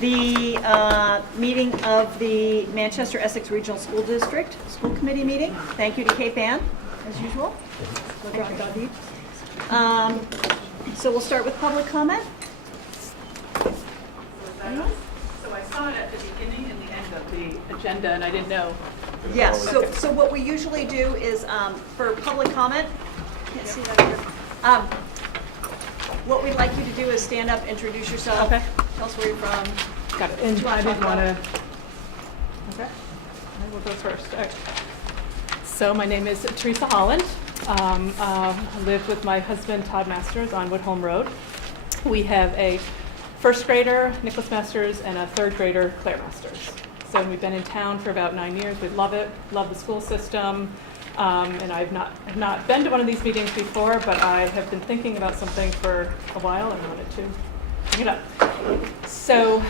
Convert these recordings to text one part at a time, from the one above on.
the meeting of the Manchester Essex Regional School District School Committee meeting. Thank you to Cape Ann, as usual. So we'll start with public comment. So I saw it at the beginning and the end of the agenda, and I didn't know. Yes, so what we usually do is, for public comment, can't see that here. What we'd like you to do is stand up, introduce yourself. Okay. Tell us where you're from. Got it. And I didn't want to. Okay. I will go first. All right. So my name is Teresa Holland. I live with my husband, Todd Masters, on Woodholm Road. We have a first grader, Nicholas Masters, and a third grader, Claire Masters. So we've been in town for about 9 years. We love it, love the school system. And I've not been to one of these meetings before, but I have been thinking about something for a while and wanted to bring it up. So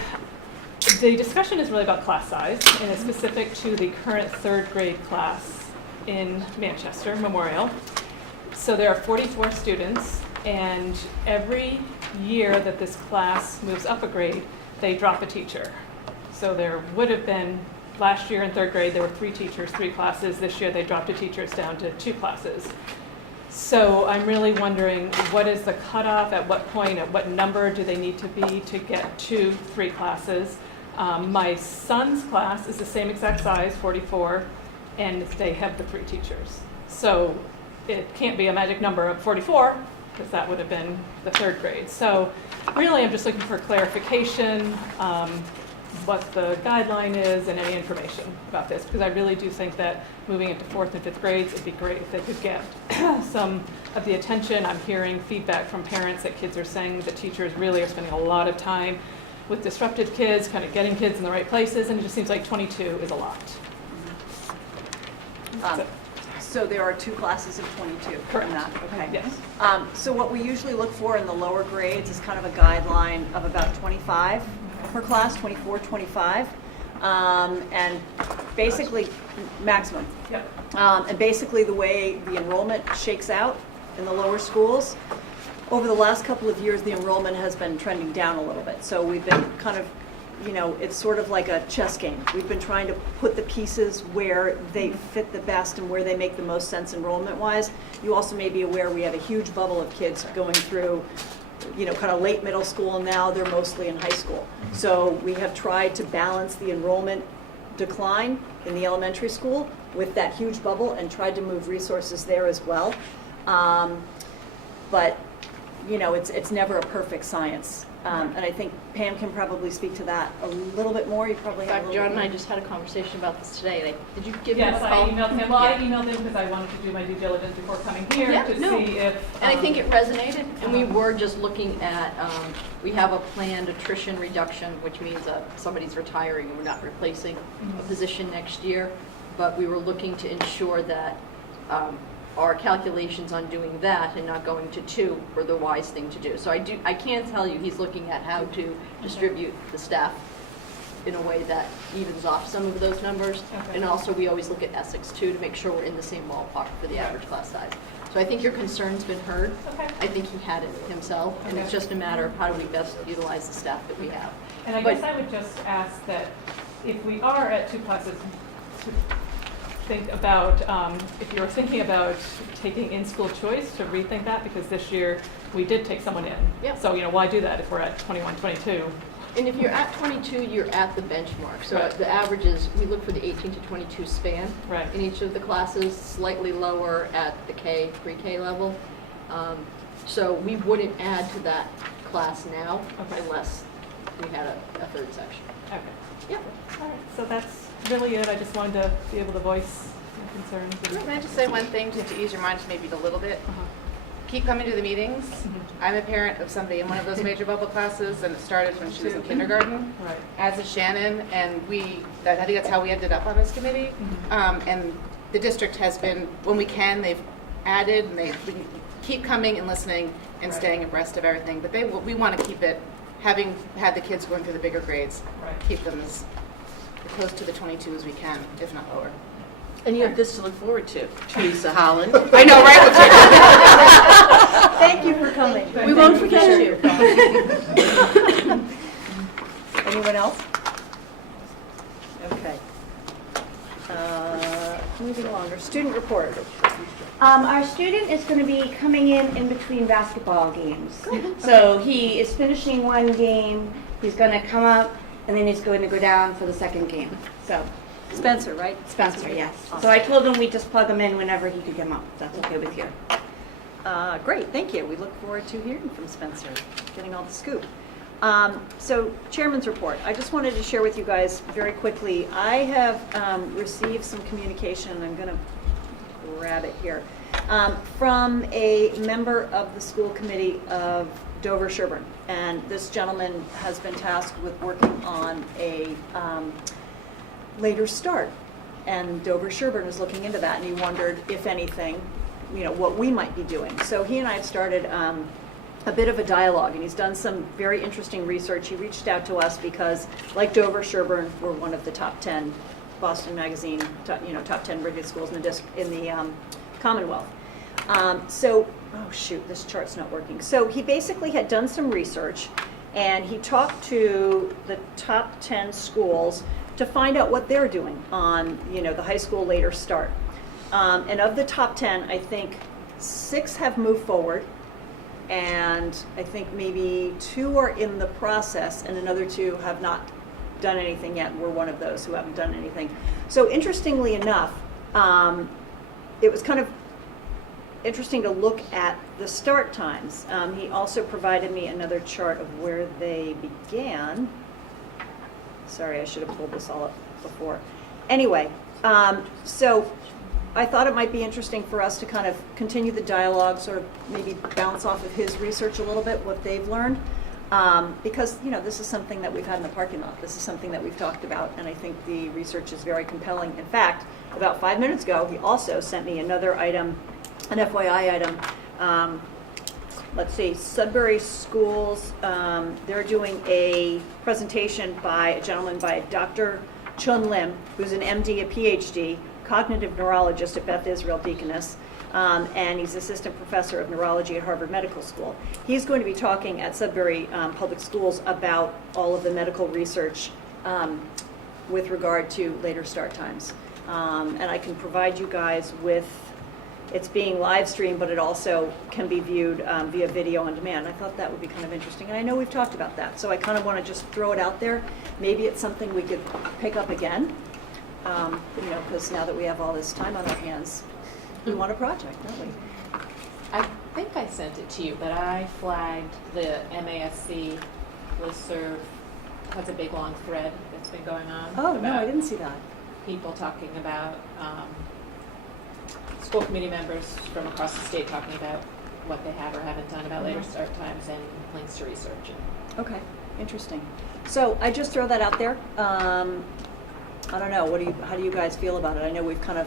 the discussion is really about class size, and it's specific to the current third grade class in Manchester Memorial. So there are 44 students, and every year that this class moves up a grade, they drop a teacher. So there would have been, last year in third grade, there were 3 teachers, 3 classes. This year they dropped the teachers down to 2 classes. So I'm really wondering, what is the cutoff? At what point, at what number do they need to be to get to 3 classes? My son's class is the same exact size, 44, and they have the 3 teachers. So it can't be a magic number of 44, because that would have been the third grade. So really I'm just looking for clarification, what the guideline is and any information about this, because I really do think that moving into 4th and 5th grades, it'd be great if they could get some of the attention. I'm hearing feedback from parents that kids are saying that teachers really are spending a lot of time with disruptive kids, kind of getting kids in the right places, and it just seems like 22 is a lot. So there are 2 classes of 22. Correct. Okay. Yes. So what we usually look for in the lower grades is kind of a guideline of about 25 per class, 24, 25, and basically maximum. Yep. And basically the way the enrollment shakes out in the lower schools, over the last couple of years, the enrollment has been trending down a little bit. So we've been kind of, it's sort of like a chess game. We've been trying to put the pieces where they fit the best and where they make the most sense enrollment-wise. You also may be aware we have a huge bubble of kids going through kind of late middle school, and now they're mostly in high school. So we have tried to balance the enrollment decline in the elementary school with that huge bubble and tried to move resources there as well. But it's never a perfect science. And I think Pam can probably speak to that a little bit more. You probably have a little John bit and I more. just had a conversation about this today. Did you give him Yes, a I call? emailed him. Well, I emailed him because I wanted to do my due diligence before coming here Yeah, to no. see if. And I think it resonated, and we were just looking at, we have a planned attrition reduction, which means somebody's retiring and we're not replacing a position next year, but we were looking to ensure that our calculations on doing that and not going to 2 were the wise thing to do. So I can tell you he's looking at how to distribute the staff in a way that evens off some of those numbers. Okay. And also we always look at Essex too to make sure we're in the same ballpark for the average class size. So I think your concern's been heard. Okay. I think he had it himself, and it's Okay. just a matter of how do we best utilize the staff that we have. And I But- guess I would just ask that if we are at 2 classes, to think about, if you're thinking about taking in-school choice, to rethink that, because this year we did take someone in. Yeah. So, why do that if we're at 21, 22? And if you're at 22, you're at the benchmark. So Right. the average is, we look for the 18 to 22 span Right. in each of the classes, slightly lower at the pre-K level. So we wouldn't add to that class now Okay. unless we had a third section. Okay. Yep. All right. So that's really it. I just wanted to be able to voice my concerns. Can I just say one thing, just to ease your mind just maybe a little bit? Uh-huh. Keep coming to the meetings. Mhm. I'm a parent of somebody in one of those major bubble classes, and it started when she was in kindergarten. Right. As is Shannon, and I think that's how we ended up on this committee. And the district has been, when we can, they've added, and we keep coming and listening and Right. staying abreast of everything. But we want to keep it, having had the kids going through the bigger grades, Right. keep them as close to the 22 as we can, if not lower. And you have this to look forward to, Teresa Holland. I know, right? Thank you for coming. We won't forget you. Anyone else? Okay. Moving along, our student report. Our student is going to be coming in between basketball games. So he is finishing one game, he's going to come up, and then he's going to go down for the second game. So, Spencer, right? Spencer, yes. Awesome. So I told him we'd just plug him in whenever he could come up. If that's okay with you. Great, thank you. We look forward to hearing from Spencer, getting all the scoop. So, Chairman's report. I just wanted to share with you guys very quickly. I have received some communication, and I'm going to grab it here, from a member of the school committee of Dover-Sherburne. And this gentleman has been tasked with working on a later start. And Dover-Sherburne is looking into that, and he wondered, if anything, what we might be doing. So he and I have started a bit of a dialogue, and he's done some very interesting research. He reached out to us because, like Dover-Sherburne, we're one of the top 10 Boston Magazine, top 10 rated schools in the Commonwealth. Oh shoot, this chart's not working. So he basically had done some research, and he talked to the top 10 schools to find out what they're doing on, the high school later start. And of the top 10, I think 6 have moved forward, and I think maybe 2 are in the process, and another 2 have not done anything yet. We're one of those who haven't done anything. So interestingly enough, it was kind of interesting to look at the start times. He also provided me another chart of where they began. Sorry, I should have pulled this all up before. Anyway, so I thought it might be interesting for us to kind of continue the dialogue, sort of maybe bounce off of his research a little bit, what they've learned. Because, this is something that we've had in the parking lot. This is something that we've talked about, and I think the research is very compelling. In fact, about 5 minutes ago, he also sent me another item, an FYI item. Let's see, Sudbury Schools, they're doing a presentation by a gentleman by Dr. Chun Lim, who's an MD, a PhD, cognitive neurologist at Beth Israel Deaconess, and he's assistant professor of neurology at Harvard Medical School. He's going to be talking at Sudbury Public Schools about all of the medical research with regard to later start times. And I can provide you guys with, it's being live streamed, but it also can be viewed via video on demand. I thought that would be kind of interesting, and I know we've talked about that, so I kind of want to just throw it out there. Maybe it's something we could pick up again, because now that we have all this time on our hands, we want a project, don't we? I think I sent it to you, but I flagged the MASC listserv. Has a big long thread that's been going on. Oh, no, about I didn't see that. people talking about, school committee members from across the state talking about what they have or haven't done about later start times and links to research. Okay, interesting. So I just throw that out there. I don't know. How do you guys feel about it? I know we've kind of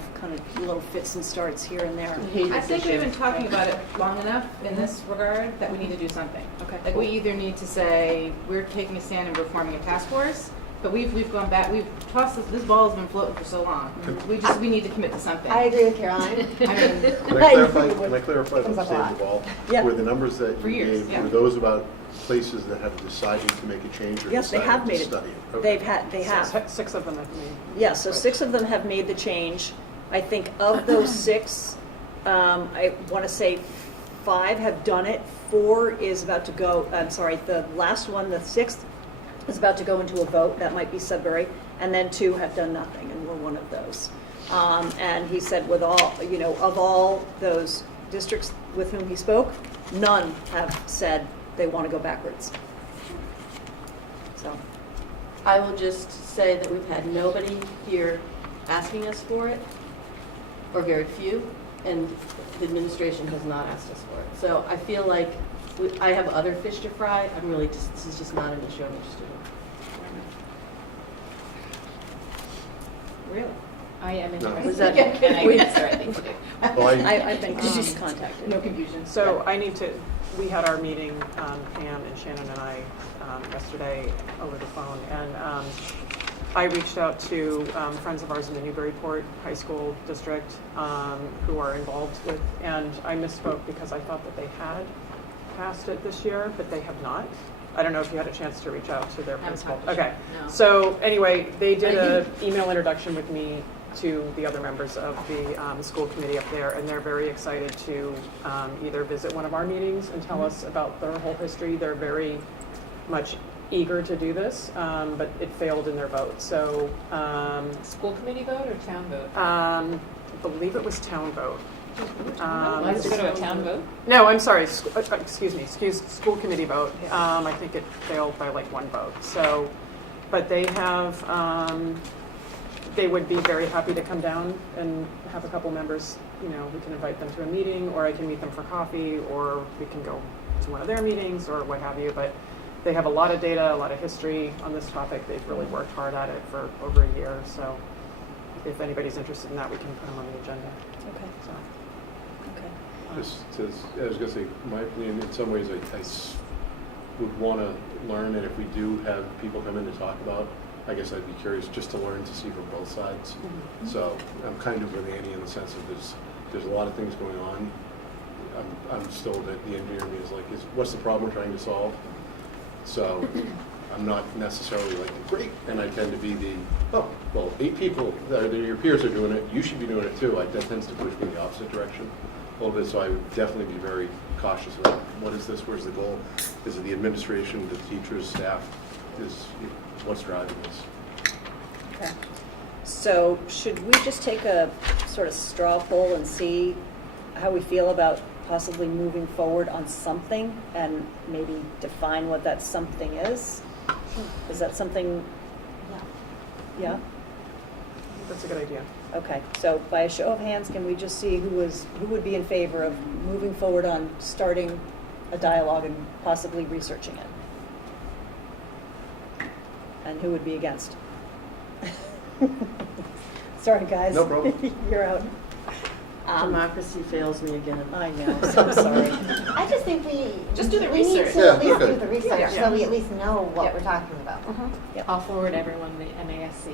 little fits and starts here and there. I think we've been talking about it long enough in this regard that we need to do something. Okay. Like, we either need to say, we're taking a stand and we're forming a task force, but we've gone back, we've tossed this ball has been floating for so long. We need to commit to something. I agree with Caroline. I mean, Can I clarify the state ball? Yeah. Were the numbers that For you years, gave, yeah. were those about places that have decided to make a change or Yes, they decided have to made it. study it? Okay. They have. 6 of them have made. Yeah, so 6 of them have made the change. I think of those 6, I want to say 5 have done it. 4 is about to go, the last one, the 6th, is about to go into a vote. That might be Sudbury. And then 2 have done nothing, and we're one of those. And he said with all, of all those districts with whom he spoke, none have said they want to go backwards. So, I will just say that we've had nobody here asking us for it, or very few, and the administration has not asked us for it. So I feel like I have other fish to fry. This is just not an issue I'm interested in. really? I am interested. Was that- And I guess the right thing to do. Well, I've been contacted. no confusion. So we had our meeting, Pam and Shannon and I, yesterday over the phone, and I reached out to friends of ours in the Newburyport High School District who are involved with, and I misspoke because I thought that they had passed it this year, but they have not. I don't know if you had a chance to reach out to their Haven't principal. talked to Okay. Sean, no. So anyway, they did an email introduction with me to the other members of the school committee up there, and they're very excited to either visit one of our meetings and tell us about their whole history. They're very much eager to do this, but it failed in their vote. So School committee vote or town vote? I believe it was town vote. Let's go to a town vote. No, I'm sorry, school committee vote. I think it failed by like one vote. So, but they have, they would be very happy to come down and have a couple members, we can invite them to a meeting, or I can meet them for coffee, or we can go to one of their meetings, or what have you. But they have a lot of data, a lot of history on this topic. They've really worked hard at it for over a year. So if anybody's interested in that, we can put them on the agenda. Okay, So. okay. I was gonna say, my opinion, in some ways, I would want to learn, and if we do have people come in to talk about, I guess I'd be curious just to learn to see from both sides. So I'm kind of with Annie in the sense of there's a lot of things going on. I'm still, the engineer in me is like, what's the problem we're trying to solve? So I'm not necessarily like, great, and I tend to be well, 8 people, your peers are doing it, you should be doing it too. That tends to push me in the opposite direction a little bit, so I would definitely be very cautious about what is this, where's the goal? Is it the administration, the teachers, staff? What's driving this? Okay. So should we just take a sort of straw poll and see how we feel about possibly moving forward on something and maybe define what that something is? Is that something? Yeah? That's a good idea. Okay, so by a show of hands, can we just see who would be in favor of moving forward on starting a dialogue and possibly researching it? And who would be against? Sorry, guys. No problem. You're out. Democracy fails me again. I know, so sorry. I just think we Just do the we need research. to Yeah, at least okay. do the research Yeah. so we at least know what Yeah. we're talking about. I'll forward everyone the MASC.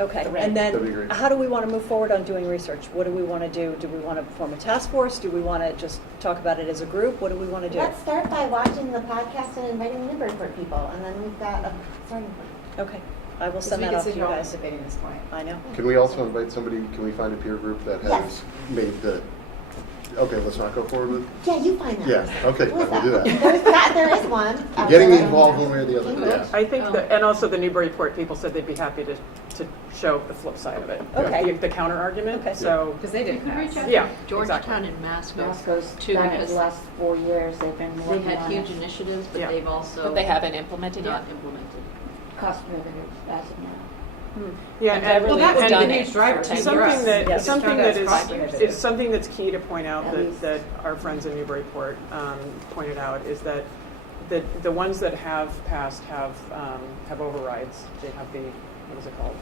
Okay, Right. and That'd be then great. how do we want to move forward on doing research? What do we want to do? Do we want to form a task force? Do we want to just talk about it as a group? What do we want to do? Let's start by watching the podcast and inviting Newburyport people, and then we've got a starting point. Okay, I will send that off to you guys. participating in this point. I know. Can we also invite somebody, can we find a peer group that has Yes. made okay, let's not go forward with? Yeah, you find that. Yeah, okay, Who is we'll do that. There is one. Getting me involved one way or the other, yeah. I think that, and also the Newburyport people said they'd be happy to show the flip side of it. Okay. The counter argument, Okay. so. Because they You did can reach pass. out Yeah, to Georgetown and Masco Masco's too, done it because the last 4 years. They've been they working had on huge it. initiatives, but Yeah. they've also But they haven't implemented not yet. implemented. Cost prohibitive as of now. Yeah, And Beverly well, has that- done and it for 10 something years. that, Yes. something It's that not is, as it's something that's key to point out At least. that our friends in Newburyport pointed out is that the ones that have passed have overrides. They have what is it called?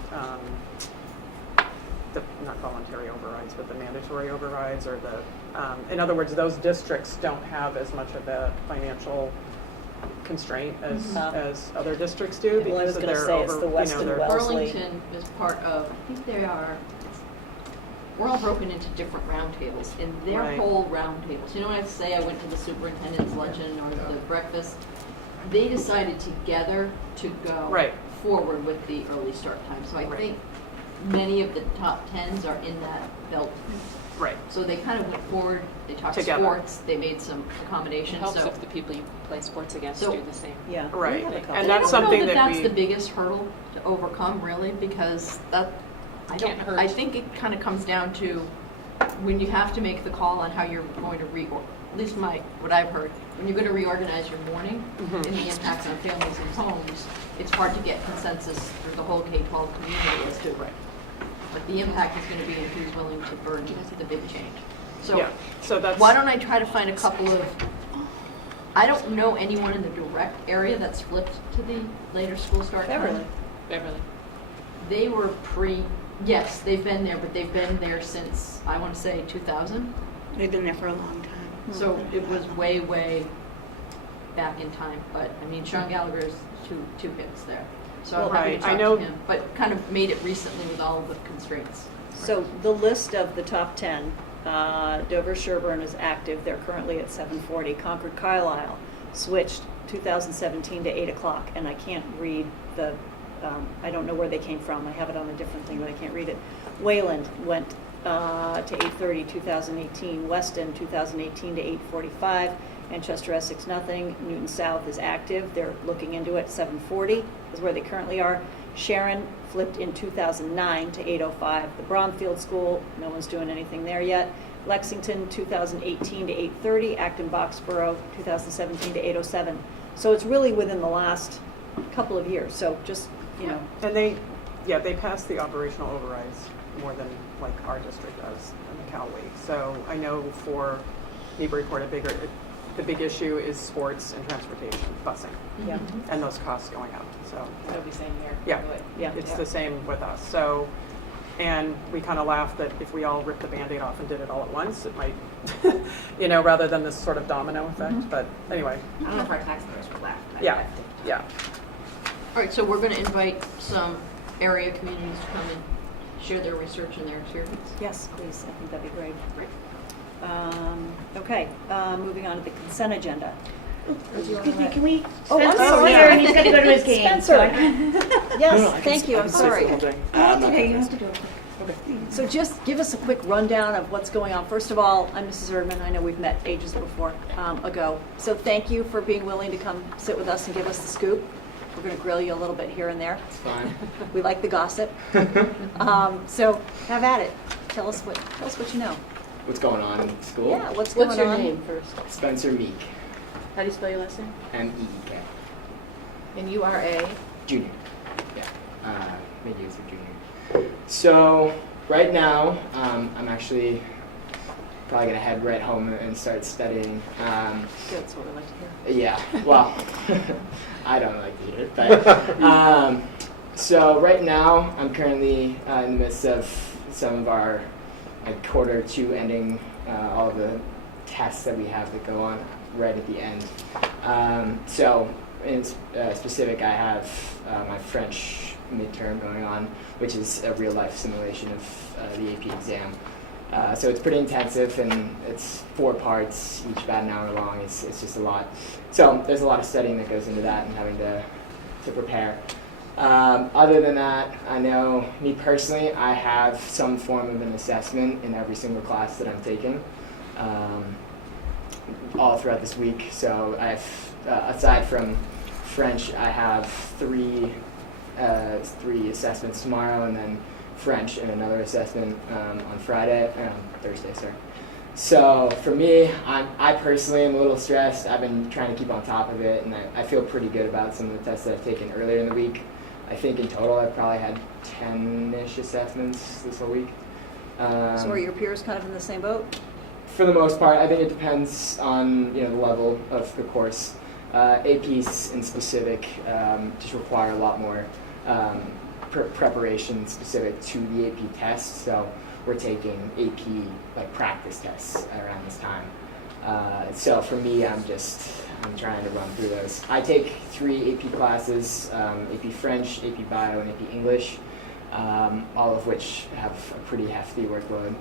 Not voluntary overrides, but the mandatory overrides, or in other words, those districts don't have as much of a financial constraint as other districts do. Well, I was because of gonna their say it's the over- Weston their- Wellesley. Burlington is part of, I think they are, we're all broken into different roundtables, and their Right. whole roundtables, you know when I say I went to the superintendent's luncheon or the breakfast? They decided together to go Right. forward with the early start time. So I Right. think many of the top 10s are in that belt. Right. So they kind of went forward, they talked Together. sports, they made some It accommodations, helps so. if the people you play sports against So- do the same. Yeah. Right. We have a couple. And I that's don't know something that that's we- the biggest hurdle to overcome, really, because I Can't hurt. I think it kind of comes down to when you have to make the call on how you're going to at least what I've heard, when you're going to reorganize your morning and the impacts on families and homes, it's hard to get consensus through the whole K-12 community as to what the impact is going to be and who's willing to burden the big change. So Yeah, so that's. why don't I try to find a couple of, I don't know anyone in the direct area that's flipped to the later school start time. Beverly. Beverly. They were yes, they've been there, but they've been there since, I want to say 2000. They've been there for a long time. So it was way, way back in time. But, I mean, Sean Gallagher's two hits there. So I'm Well, happy right, to I talk know- to him, but kind of made it recently with all of the constraints. So the list of the top 10, Dover Sherburne is active. They're currently at 740. Concord Carlisle switched 2017 to 8 o'clock, and I can't read the, I don't know where they came from. I have it on a different thing, but I can't read it. Wayland went to 8:30, 2018. Weston, 2018 to 8:45. Manchester, Essex, nothing. Newton South is active. They're looking into it. 7:40 is where they currently are. Sharon flipped in 2009 to 8:05. The Bromfield School, no one's doing anything there yet. Lexington, 2018 to 8:30. Acton Boxborough, 2017 to 8:07. So it's really within the last couple of years. So just, you know. And they pass the operational overrides more than like our district does in the Cal League. So I know for Newburyport, the big issue is sports and transportation, busing, Yeah. and those costs going up. So That'll be same here. yeah, Yeah. it's the same with us. So, and we kind of laugh that if we all ripped the Band-Aid off and did it all at once, it might, rather than this sort of domino effect. But anyway, I don't know if our taxpayers would laugh. But yeah, yeah. All right, so we're going to invite some area communities to come and share their research and their experience. Yes, please. I think that'd be great. Great. Okay, moving on to the consent agenda. Excuse me, can we? Oh, I'm Spencer's sorry. here and he's got to go to his game. Spencer. so I- Yes, thank you. I'm sorry. Oh, it's okay, you don't have to do it. So just give us a quick rundown of what's going on. First of all, I'm Mrs. Erdman. I know we've met ages ago. So thank you for being willing to come sit with us and give us the scoop. We're going to grill you a little bit here and there. It's fine. We like the gossip. So have at it. Tell us what you know. What's going on in school? Yeah, what's going on? What's your name first? Spencer Meek, How do you spell your last name? M-E-E-K. And you are a, Junior. Yeah. Mid-years for junior. So right now, I'm actually probably gonna head right home and start studying. Good, that's what we like to hear. Yeah. Well, I don't like to hear it, but so right now I'm currently in the midst of some of our quarter two ending, all of the tests that we have that go on right at the end. So in specific, I have my French midterm going on, which is a real life simulation of the AP exam. So it's pretty intensive, and it's 4 parts, each about an hour long. It's just a lot. So there's a lot of studying that goes into that and having to prepare. Other than that, I know, me personally, I have some form of an assessment in every single class that I'm taking, all throughout this week. So I have, aside from French, I have three assessments tomorrow, and then French and another assessment on Thursday, sorry. So for me, I personally am a little stressed. I've been trying to keep on top of it, and I feel pretty good about some of the tests that I've taken earlier in the week. I think in total I've probably had 10-ish assessments this whole week. So are your peers kind of in the same boat? For the most part, I think it depends on the level of the course. APs in specific just require a lot more preparation specific to the AP tests. So we're taking AP practice tests around this time. So for me, I'm trying to run through those. I take 3 AP classes, AP French, AP Bio, and AP English, all of which have a pretty hefty workload,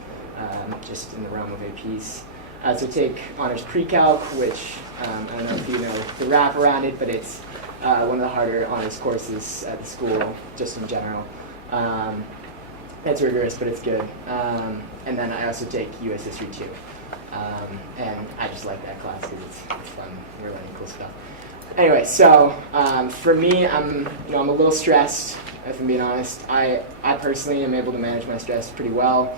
just in the realm of APs. I also take Honors Pre-Calc, which I don't know if you know the wrap around it, but it's one of the harder honors courses at the school, just in general. It's rigorous, but it's good. And then I also take US History too. And I just like that class because it's fun. We're learning cool stuff. Anyway, so for me, I'm a little stressed, if I'm being honest. I personally am able to manage my stress pretty well.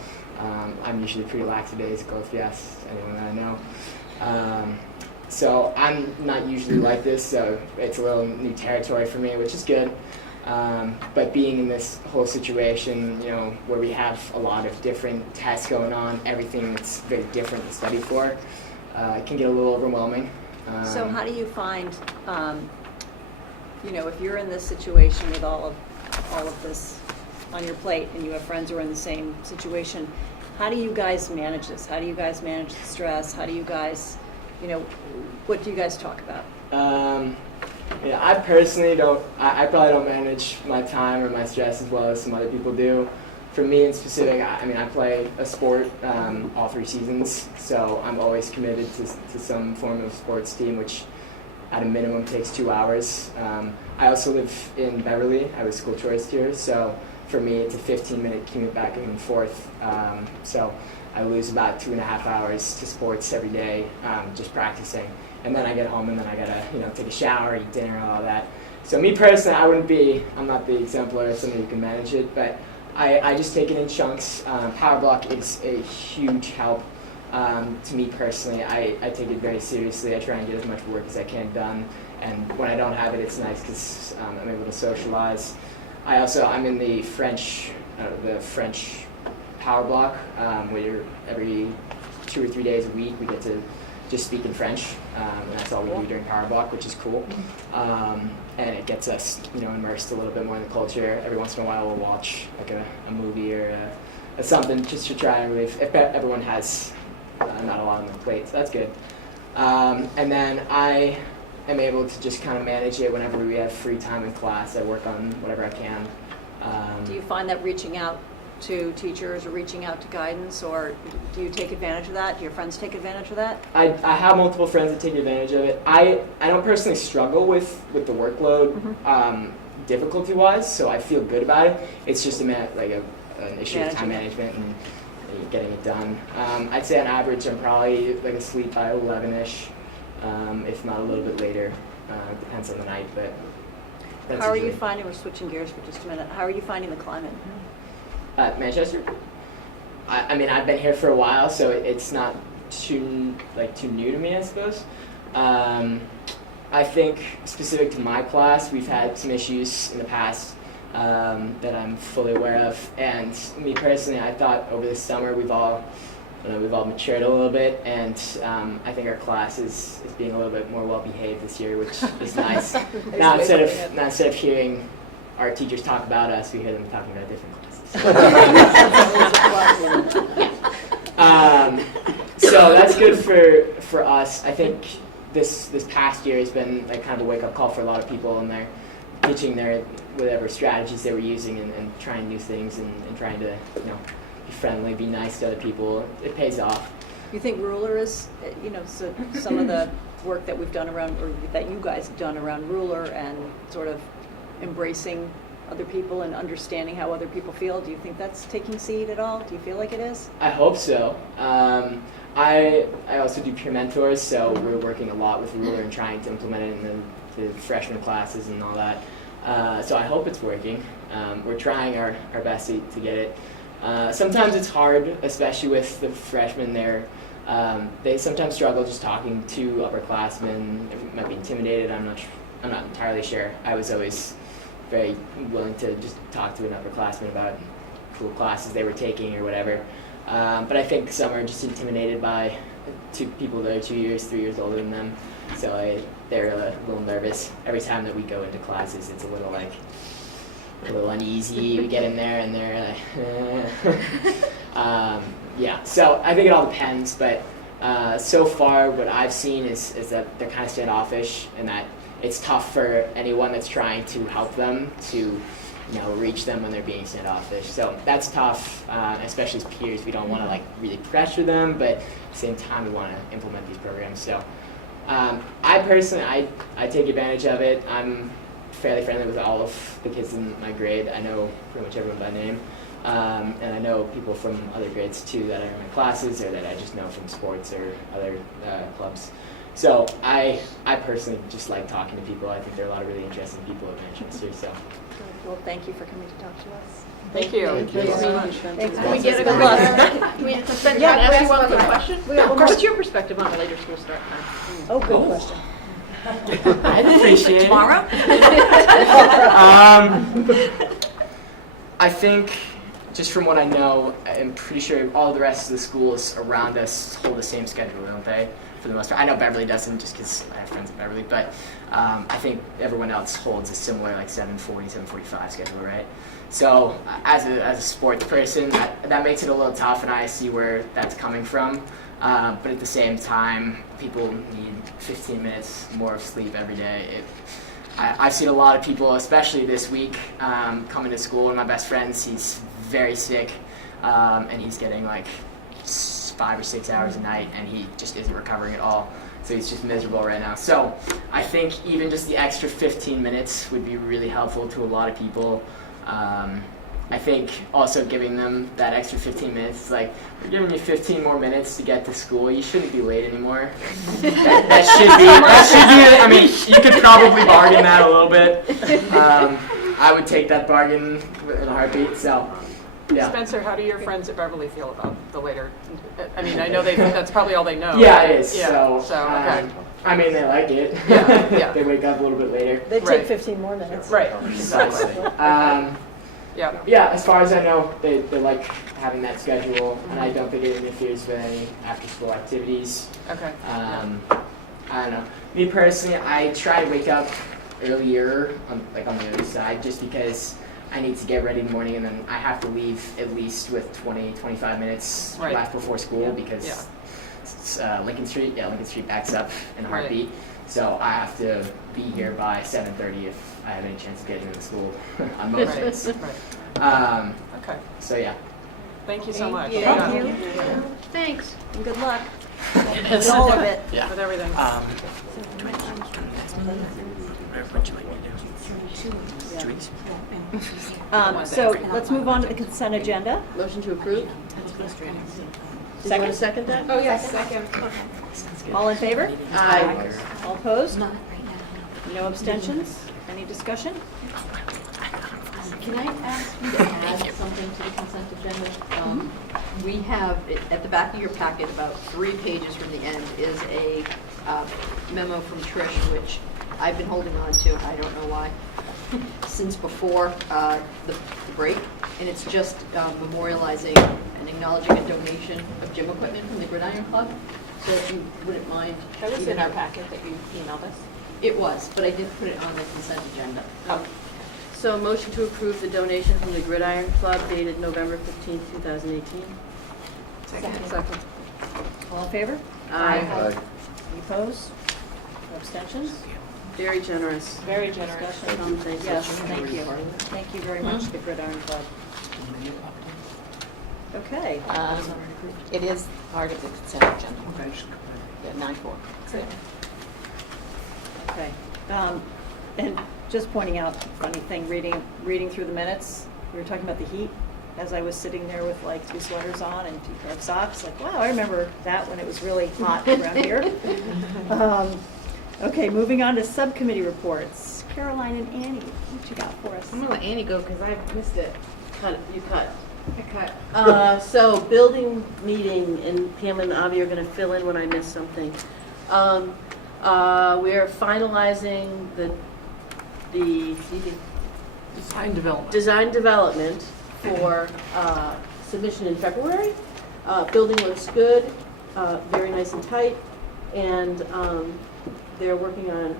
I'm usually pretty lackadaisical, if you ask anyone that I know. So I'm not usually like this, so it's a little new territory for me, which is good. But being in this whole situation, where we have a lot of different tests going on, everything that's very different to study for, it can get a little overwhelming. So how do you find, if you're in this situation with all of this on your plate, and you have friends who are in the same situation, how do you guys manage this? How do you guys manage the stress? How do you guys, what do you guys talk about? I personally don't, I probably don't manage my time or my stress as well as some other people do. For me in specific, I play a sport all 3 seasons, so I'm always committed to some form of sports team, which at a minimum takes 2 hours. I also live in Beverly. I was school choice here, so for me it's a 15-minute commute back and forth. So I lose about 2.5 hours to sports every day, just practicing. And then I get home and then I gotta, take a shower, eat dinner, all that. So me personally, I'm not the exemplar of somebody who can manage it, but I just take it in chunks. Power block is a huge help to me personally. I take it very seriously. I try and get as much work as I can done. And when I don't have it, it's nice because I'm able to socialize. I'm in the French power block, where every 2 or 3 days a week we get to just speak in French, and that's all we do during power block, which is cool. And it gets us, immersed a little bit more in the culture. Every once in a while we'll watch like a movie or something just to try and relieve, if everyone has not a lot on their plate, so that's good. And then I am able to just kind of manage it whenever we have free time in class. I work on whatever I can. Do you find that reaching out to teachers or reaching out to guidance, or do you take advantage of that? Do your friends take advantage of that? I have multiple friends that take advantage of it. I don't personally struggle with the workload difficulty-wise, so I feel good about it. It's just an issue of time management and getting it done. I'd say on average I'm probably like asleep by 11-ish, if not a little bit later. Depends on the night, but that's How are you usually. finding, we're switching gears for just a minute, how are you finding the climate? Manchester? I mean, I've been here for a while, so it's not too new to me, I suppose. I think specific to my class, we've had some issues in the past that I'm fully aware of. And me personally, I thought over the summer we've all matured a little bit, and I think our class is being a little bit more well behaved this year, which is nice. Now instead of hearing our teachers talk about us, we hear them talking about different classes. So that's good for us. I think this past year has been like kind of a wake-up call for a lot of people, and they're pitching their whatever strategies they were using and trying new things and trying to be friendly, be nice to other people. It pays off. You think Ruler is, so some of the work that we've done around, or that you guys have done around Ruler and sort of embracing other people and understanding how other people feel, do you think that's taking seed at all? Do you feel like it is? I hope so. I also do peer mentors, so we're working a lot with Ruler and trying to implement it in the freshman classes and all that. So I hope it's working. We're trying our best to get it. Sometimes it's hard, especially with the freshmen. They sometimes struggle just talking to upperclassmen. They might be intimidated. I'm not entirely sure. I was always very willing to just talk to an upperclassman about cool classes they were taking or whatever. But I think some are just intimidated by people that are 2 years, 3 years older than them. So they're a little nervous. Every time that we go into classes, it's a little uneasy. We get in there and they're like, yeah. So I think it all depends, but so far what I've seen is that they're kind of standoffish, and that it's tough for anyone that's trying to help them to reach them when they're being standoffish. So that's tough, especially as peers. We don't want to really pressure them, but at the same time we want to implement these programs. So I personally, I take advantage of it. I'm fairly friendly with all of the kids in my grade. I know pretty much everyone by name. And I know people from other grades too that are in my classes or that I just know from sports or other clubs. So I personally just like talking to people. I think there are a lot of really interesting people at Manchester. So Well, thank you for coming to talk to us. Thank you. Thank you. so much. Thanks. Can we get a Good quick, luck. can we just spend Yeah, time asking we one asked quick one question? We got one more. What's your perspective on the later school start time? Oh, good question. I'd appreciate it. Tomorrow? I think, just from what I know, I'm pretty sure all the rest of the schools around us hold the same schedule, don't they? For the most part. I know Beverly doesn't, just because I have friends in Beverly, but I think everyone else holds a similar 7:40, 7:45 schedule, right? So as a sports person, that makes it a little tough, and I see where that's coming from. But at the same time, people need 15 minutes more of sleep every day. I've seen a lot of people, especially this week, coming to school. One of my best friends, he's very sick, and he's getting 5 or 6 hours a night, and he just isn't recovering at all. so he's just miserable right now. So I think even just the extra 15 minutes would be really helpful to a lot of people. I think also giving them that extra 15 minutes, like, we're giving you 15 more minutes to get to school. You shouldn't be late anymore. that should be, I mean, you could probably bargain that a little bit. I would take that bargain in a heartbeat, so, yeah. Spencer, how do your friends at Beverly feel about the later? I mean, I know that's probably all they know. Yeah, it is. Yeah, So, okay. I mean, they like it. Yeah. They wake up a little bit later. They take Right. 15 more minutes. Right, exactly. Yeah. Yeah, as far as I know, they like having that schedule, and I don't think it interferes with any after-school activities. Okay. I don't know. Me personally, I try to wake up earlier, on the other side, just because I need to get ready in the morning, and then I have to leave at least with 20-25 minutes Right. left before school because Lincoln Street backs up in a Right. heartbeat. So I have to be here by 7:30 if I have any chance of getting into school on most Right. days. Right. Okay. So yeah. Thank you so much. Thank Yeah. you. Thanks. And good luck with all of it. With everything. So let's move on to the consent agenda. Motion to approve? Did you want to second that? Oh, yes, second. All in favor? Aye. All opposed? No abstentions? Any discussion? Can I ask you to add something to the consent agenda? We have, at the back of your packet, about 3 pages from the end, is a memo from Trish, which I've been holding on to, I don't know why, since before the break. And it's just memorializing and acknowledging a donation of gym equipment from the Gridiron Club. So if you wouldn't mind. That was in our packet that you emailed us. It was, but I didn't put it on the consent agenda. Oh. So motion to approve the donation from the Gridiron Club dated November 15th, 2018. Second. All in favor? Aye. Any opposed? No abstentions? Very generous. Very generous. Discussion. Thank you. Yes, thank you. Thank you very much, the Gridiron Club. Okay. It is part of the consent agenda. Yeah, 9-4. Okay. And just pointing out, funny thing, reading through the minutes, we were talking about the heat. As I was sitting there with like 2 sweaters on and 2 pair of socks, like, wow, I remember that when it was really hot around here. Okay, moving on to subcommittee reports. Caroline and Annie, what you got for us? I'm gonna let Annie go because I missed it. You cut. I cut. So building meeting, and Pam and Avi are going to fill in when I miss something. We are finalizing the design development for submission in February. Building looks good, very nice and tight, and they're working on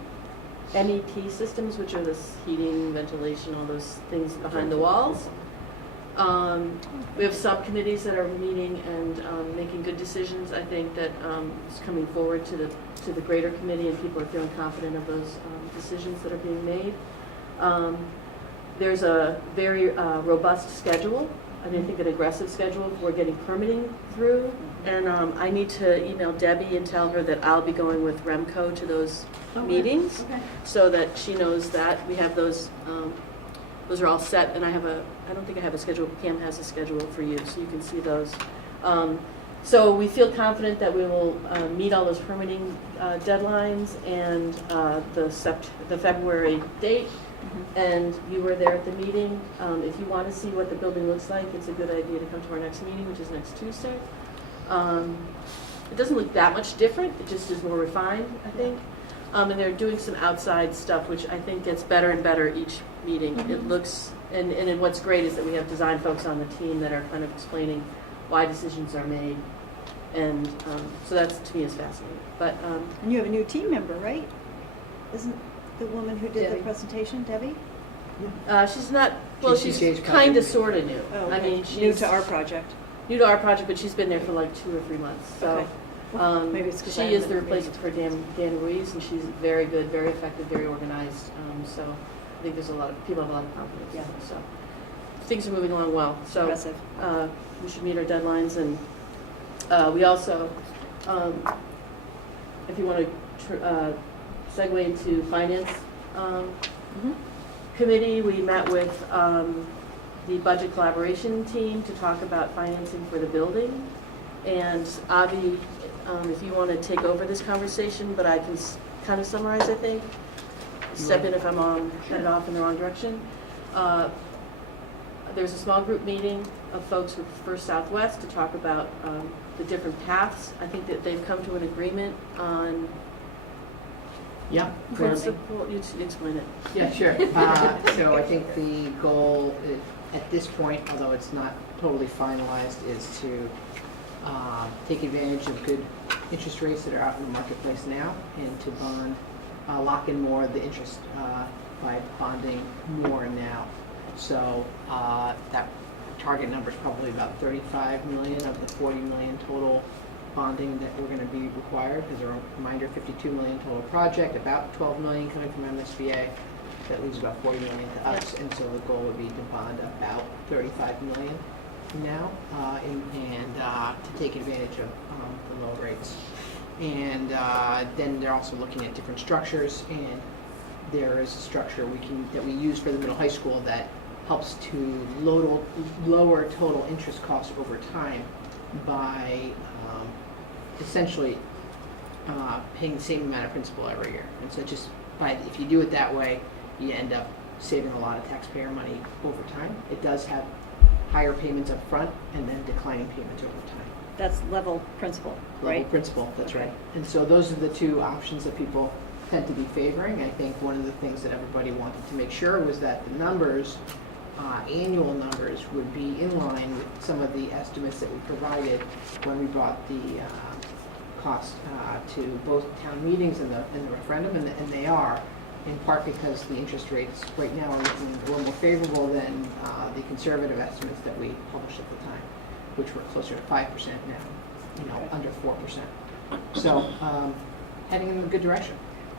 MEP systems, which are this heating, ventilation, all those things behind the walls. We have subcommittees that are meeting and making good decisions. I think that is coming forward to the greater committee, and people are feeling confident of those decisions that are being made. There's a very robust schedule. I think an aggressive schedule for getting permitting through. And I need to email Debbie and tell her that I'll be going with Remco to those meetings, so that she knows that we have those. Those are all set, and I don't think I have a schedule. Pam has a schedule for you, so you can see those. So we feel confident that we will meet all those permitting deadlines and the February date. And you were there at the meeting. If you want to see what the building looks like, it's a good idea to come to our next meeting, which is next Tuesday. It doesn't look that much different. It just is more refined, I think. And they're doing some outside stuff, which I think gets better and better each meeting. It looks, and what's great is that we have design folks on the team that are kind of explaining why decisions are made. And so that's, to me, is fascinating. But And you have a new team member, right? Isn't the woman who did Debbie. the presentation, Debbie? she's not, well, she's kind of, sort of new. Oh, I okay. mean, she's New to our project. new to our project, but she's been there for like 2 or 3 months. So Okay. Maybe it's 'cause I she is haven't the been replacement for Dan Ruiz, and she's very good, very effective, very organized. So I think there's people have a lot of confidence. Yeah. So things are moving along well. So Impressive. we should meet our deadlines, and we also if you want to segue into finance committee, we met with the budget collaboration team to talk about financing for the building. And Avi, if you want to take over this conversation, but I can kind of summarize, I think. Step in if I'm headed off in the wrong direction. There's a small group meeting of folks with First Southwest to talk about the different paths. I think that they've come to an agreement on Yeah. principle. You explain it. Yeah, sure. So I think the goal at this point, although it's not totally finalized, is to take advantage of good interest rates that are out in the marketplace now and to lock in more of the interest by bonding more now. So that target number is probably about 35 million of the 40 million total bonding that we're going to be required, because a reminder, 52 million total project, about 12 million coming from MSBA. That leaves about 40 million to us, and so the goal would be to bond about 35 million now, and to take advantage of the low rates. And then they're also looking at different structures, and there is a structure that we use for the middle high school that helps to lower total interest costs over time by essentially paying the same amount of principal every year. And so just if you do it that way, you end up saving a lot of taxpayer money over time. It does have higher payments up front and then declining payments over time. That's level principal, right? Level principal, that's Okay. right. And so those are the two options that people tend to be favoring. I think one of the things that everybody wanted to make sure was that the numbers, annual numbers, would be in line with some of the estimates that we provided when we brought the cost to both town meetings and the referendum, and they are, in part because the interest rates right now are looking a little more favorable than the conservative estimates that we published at the time, which were closer to 5% now, under 4%. So heading in a good direction.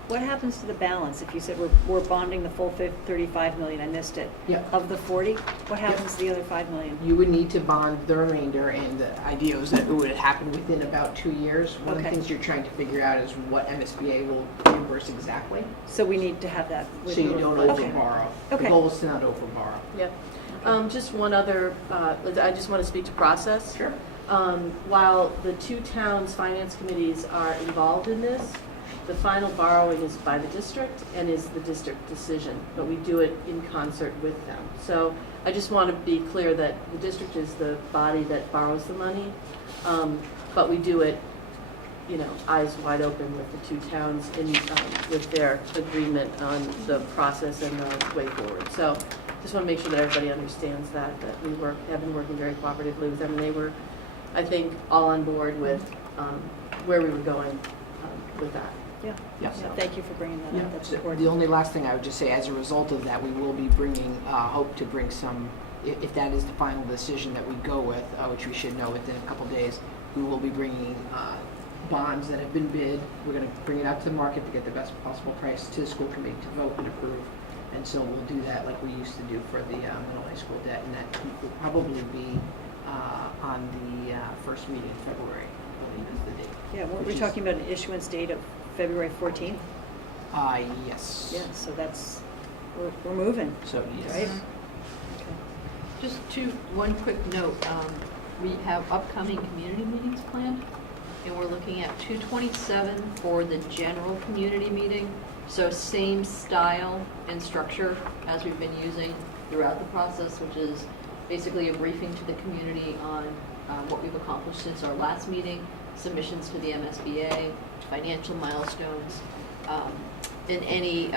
What happens to the balance? If you said we're bonding the full 35 million, I missed it. Yep. Of the 40, what happens to the other 5 million? You would need to bond the remainder, and the idea is that it would happen within about 2 years. One of the Okay. things you're trying to figure out is what MSBA will reimburse exactly, So we need to have that. so you don't Okay. overborrow. Okay. The goal is to not overborrow. Yep. Just one other, I just want to speak to process. Sure. While the two towns' finance committees are involved in this, the final borrowing is by the district and is the district decision, but we do it in concert with them. So I just want to be clear that the district is the body that borrows the money, but we do it, eyes wide open with the two towns with their agreement on the process and the way forward. So just want to make sure that everybody understands that we have been working very cooperatively with them, and they were, I think, all on board with where we were going with that. Yeah. Yeah. So thank you for bringing that up. That's The important. only last thing I would just say, as a result of that, we will be bringing, hope to bring some, if that is the final decision that we go with, which we should know within a couple days, we will be bringing bonds that have been bid. We're going to bring it out to the market to get the best possible price to the school committee to vote and approve. And so we'll do that like we used to do for the middle high school debt, and that will probably be on the first meeting in February, I believe is the date. Yeah, we're which is- talking about an issuance date of February 14th. Yes. Yeah, so we're moving, So, yes. right? Just one quick note, we have upcoming community meetings planned, and we're looking at 227 for the general community meeting. So same style and structure as we've been using throughout the process, which is basically a briefing to the community on what we've accomplished since our last meeting, submissions to the MSBA, financial milestones, and any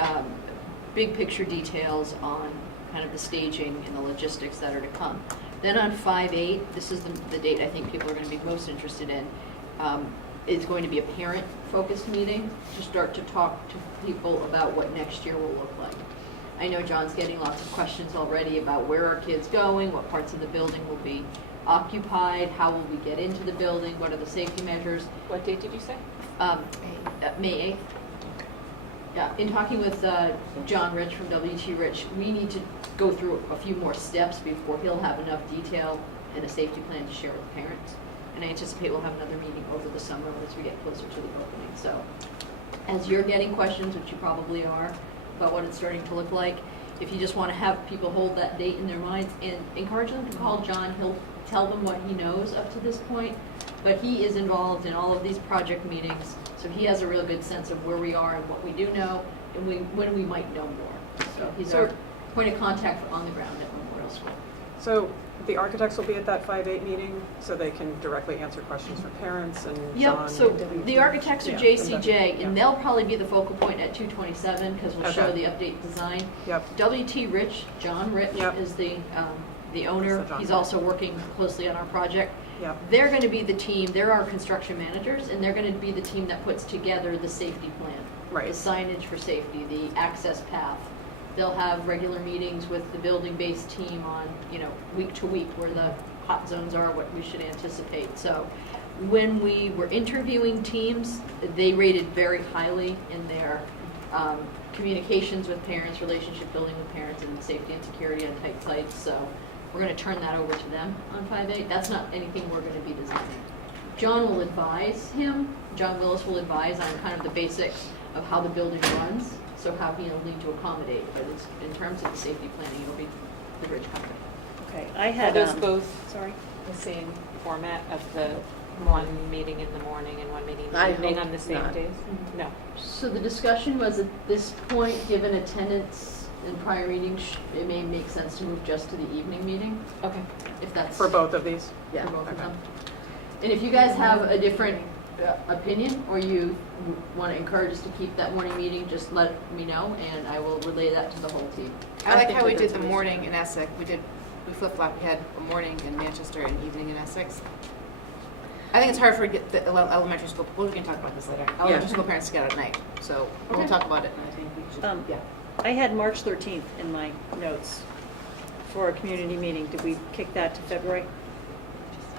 big picture details on kind of the staging and the logistics that are to come. Then on 5/8, this is the date I think people are going to be most interested in, is going to be a parent-focused meeting to start to talk to people about what next year will look like. I know John's getting lots of questions already about where are kids going, what parts of the building will be occupied, how will we get into the building, what are the safety measures. What date did you say? May 8th. Yeah, in talking with John Rich from WT Rich, we need to go through a few more steps before he'll have enough detail and a safety plan to share with parents. and I anticipate we'll have another meeting over the summer as we get closer to the opening. So as you're getting questions, which you probably are, about what it's starting to look like, if you just want to have people hold that date in their minds and encourage them to call John, he'll tell them what he knows up to this point, but he is involved in all of these project meetings, so he has a real good sense of where we are and what we do know and when we might know more. So he's our point of contact for on the ground at Memorial School. So the architects will be at that 5-8 meeting, so they can directly answer questions from parents and John. Yep, so the architects are Yeah, JCJ, yeah. and they'll probably be the focal point at 227, because we'll show Okay. the update design. Yep, WT Rich, John Rich Yep. is the owner. So John He's Rich. also working closely on our project. yep, They're going to be the team, they're our construction managers, and they're going to be the team that puts together the safety plan. right. The signage for safety, the access path. They'll have regular meetings with the building-based team on, week to week where the hot zones are, what we should anticipate. So when we were interviewing teams, they rated very highly in their communications with parents, relationship building with parents, and safety and security on tight sites. So we're going to turn that over to them on 5-8. That's not anything we're going to be designing. John will advise him. John Willis will advise on kind of the basics of how the building runs, so how he'll need to accommodate. But it's, in terms of the safety planning, it'll be the Ridge Company. Okay, I Are had, those both sorry. the same format of the one meeting in the morning and one meeting in the I evening hope on the same not. days? No. So the discussion was, at this point, given attendance in prior meetings, it may make sense to move just to the evening meeting, Okay. if that's For both of these? for both of Okay. them. And if you guys have a different opinion, or you want to encourage us to keep that morning meeting, just let me know, and I will relay that to the whole team. I like think how we that did that's the amazing. morning in Essex. We flip-flopped. We had a morning in Manchester and evening in Essex. I think it's hard for the elementary school, we can talk about this later. Elementary school parents to get out at night, so we'll Okay. talk about it, and I think we should, yeah. I had March 13th in my notes for a community meeting. Did we kick that to February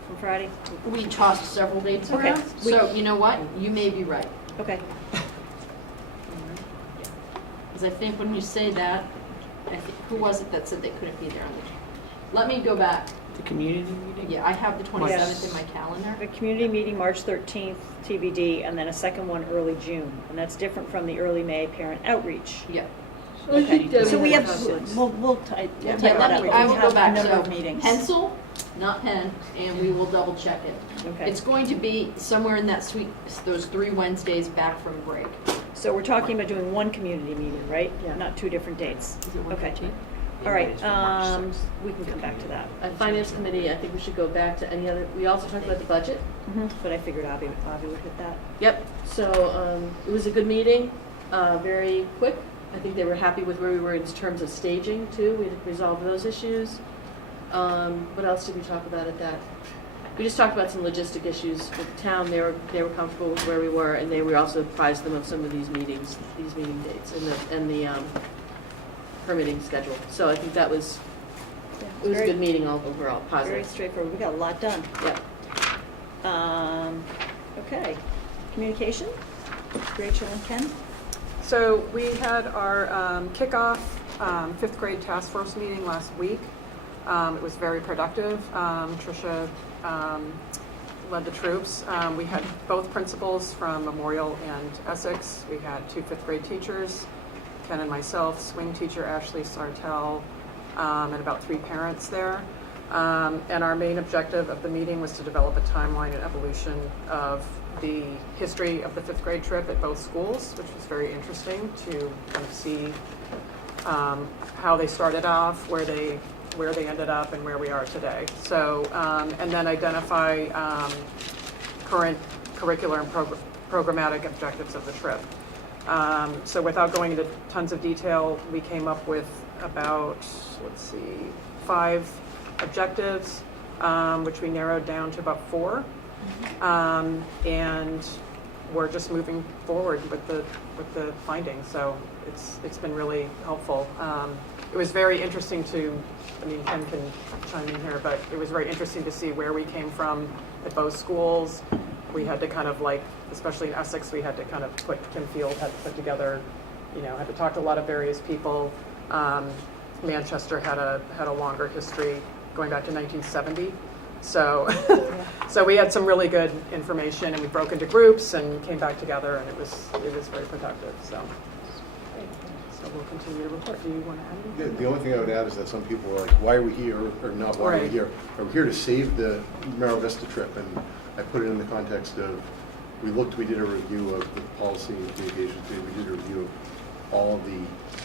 from Friday? We tossed several dates Okay. around, so you know what? You may be right. Okay. Because I think when you say that, who was it that said they couldn't be there on the, let me go back. The community meeting? Yeah, I have the 27th in my calendar. A community meeting, March 13th, TBD, and then a second one early June. And that's different from the early May parent outreach. Yeah. Okay. So we have, Conflicts. we'll type Yeah, that let up. me, but I we will go have a back, number so of meetings. pencil, not pen, and we will double check it. Okay. It's going to be somewhere in that those 3 Wednesdays back from break. So we're talking about doing one community meeting, right? Yeah. Not 2 different dates. Is it Okay. 1:15? All right, we can come back to that. At Finance Committee, I think we should go back to any other, we also talked about the budget. But I figured Avi would hit that. Yep, so it was a good meeting, very quick. I think they were happy with where we were in terms of staging too. We had resolved those issues. What else did we talk about at that? We just talked about some logistic issues with the town. They were comfortable with where we were, and we also apprised them of some of these meeting dates and the permitting schedule. So I think it was a good meeting overall, Very positive. straightforward. We got a lot done. Yeah. Okay. Communication? Rachel and Ken? So we had our kickoff 5th grade task force meeting last week. It was very productive. Tricia led the troops. We had both principals from Memorial and Essex. We had 2 5th grade teachers, Ken and myself, swing teacher Ashley Sartell, and about 3 parents there. And our main objective of the meeting was to develop a timeline and evolution of the history of the 5th grade trip at both schools, which was very interesting to kind of see how they started off, where they ended up, and where we are today. So, and then identify current curricular and programmatic objectives of the trip. So without going into tons of detail, we came up with about, 5 objectives, which we narrowed down to about 4. And we're just moving forward with the findings. So it's been really helpful. It was very interesting Ken can chime in here, but it was very interesting to see where we came from at both schools. We had to kind of especially in Essex, we had to kind of Kim Field had to put together, had to talk to a lot of various people. Manchester had a longer history going back to 1970. So, so we had some really good information, and we broke into groups and came back together, and it was very productive. So we'll continue to report. Do you want to add anything? The only thing I would add is that some people are like, why are we here? Or not, why are we Right. here? Are we here to save the Merrill Vista trip? And I put it in the context of, we did a review of the policy and communications, we did a review of all of the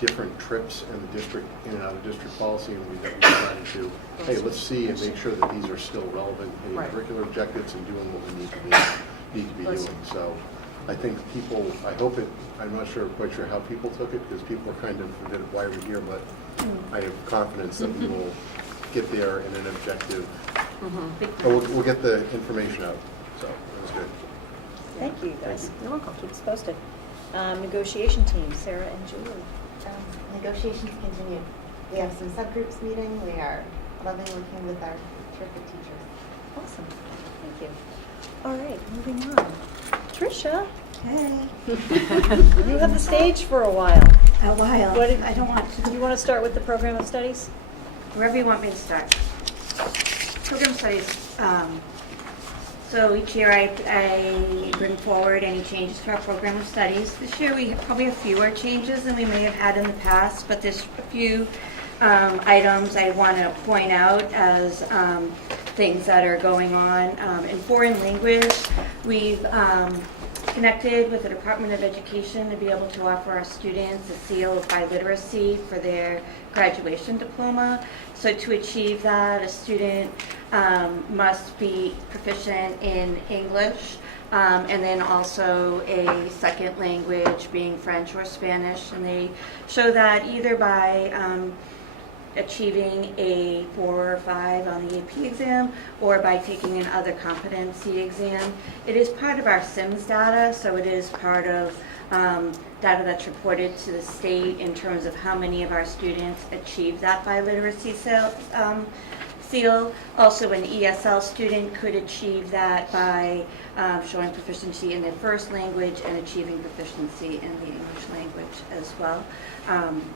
different trips and the district, in and out of district policy, and we decided to, hey, let's see and make sure that these are still relevant, in Right. curricular objectives and doing what we need to be Let's- doing. So I think people, I hope it, I'm not quite sure how people took it, because people are kind of a bit of why we're here, but I have confidence that we will get there in an objective, we'll get the information out, so it was good. Thank you, guys. You're welcome. Keep us posted. Negotiation team, Sarah and Julie. Negotiations continue. We have some subgroups meeting. We are loving working with our terrific teachers. Awesome. Thank you. All right, moving on. Tricia, Hey, you have the stage for a while. a while. What did- I don't want to. Do you want to start with the program of studies? Wherever you want me to start. Program studies. So each year I bring forward any changes to our program of studies. This year we probably have fewer changes than we may have had in the past, but there's a few items I want to point out as things that are going on. In foreign language, we've connected with the Department of Education to be able to offer our students a seal of biliteracy for their graduation diploma. So to achieve that, a student must be proficient in English, and then also a second language being French or Spanish. And they show that either by achieving a 4 or 5 on the AP exam, or by taking another competency exam. It is part of our SIMS data, so it is part of data that's reported to the state in terms of how many of our students achieve that biliteracy seal. Also, an ESL student could achieve that by showing proficiency in their first language and achieving proficiency in the English language as well.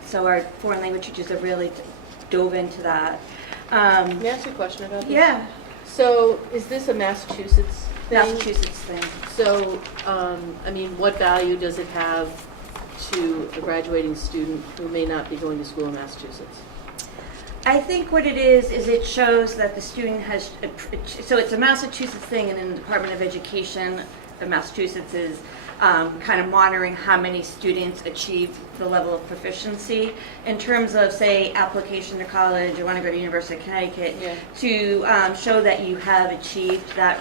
So our foreign language teachers have really dove into that. May I ask you a question about this? Yeah, So is this a Massachusetts thing? Massachusetts thing. So, I mean, what value does it have to a graduating student who may not be going to school in Massachusetts? I think what it is it shows that the student has, so it's a Massachusetts thing, and in the Department of Education of Massachusetts is kind of monitoring how many students achieve the level of proficiency in terms of, say, application to college or want to go to University of Connecticut, to show that you have achieved that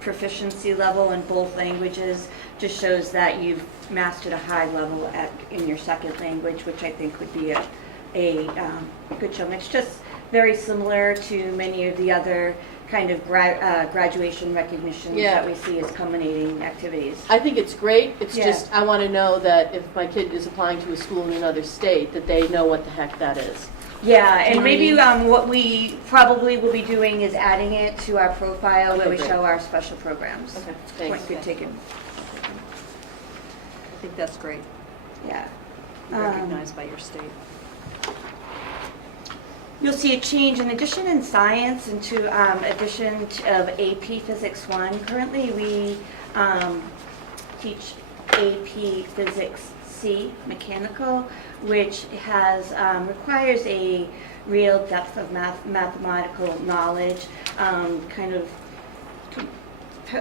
proficiency level in both languages just shows that you've mastered a high level in your second language, which I think would be a good show. And it's just very similar to many of the other kind of graduation recognitions that we see as culminating activities. I think it's great. It's Yeah. just, I want to know that if my kid is applying to a school in another state, that they know what the heck that is. Yeah, and You know maybe what I what we probably will be doing is adding it to our profile where Okay, we great. show our special programs. Okay, Point thanks. good taken. I think that's great. Yeah. Recognized by your state. You'll see a change in addition in science into addition of AP Physics 1. Currently, we teach AP Physics C, mechanical, which has requires a real depth of mathematical knowledge, kind of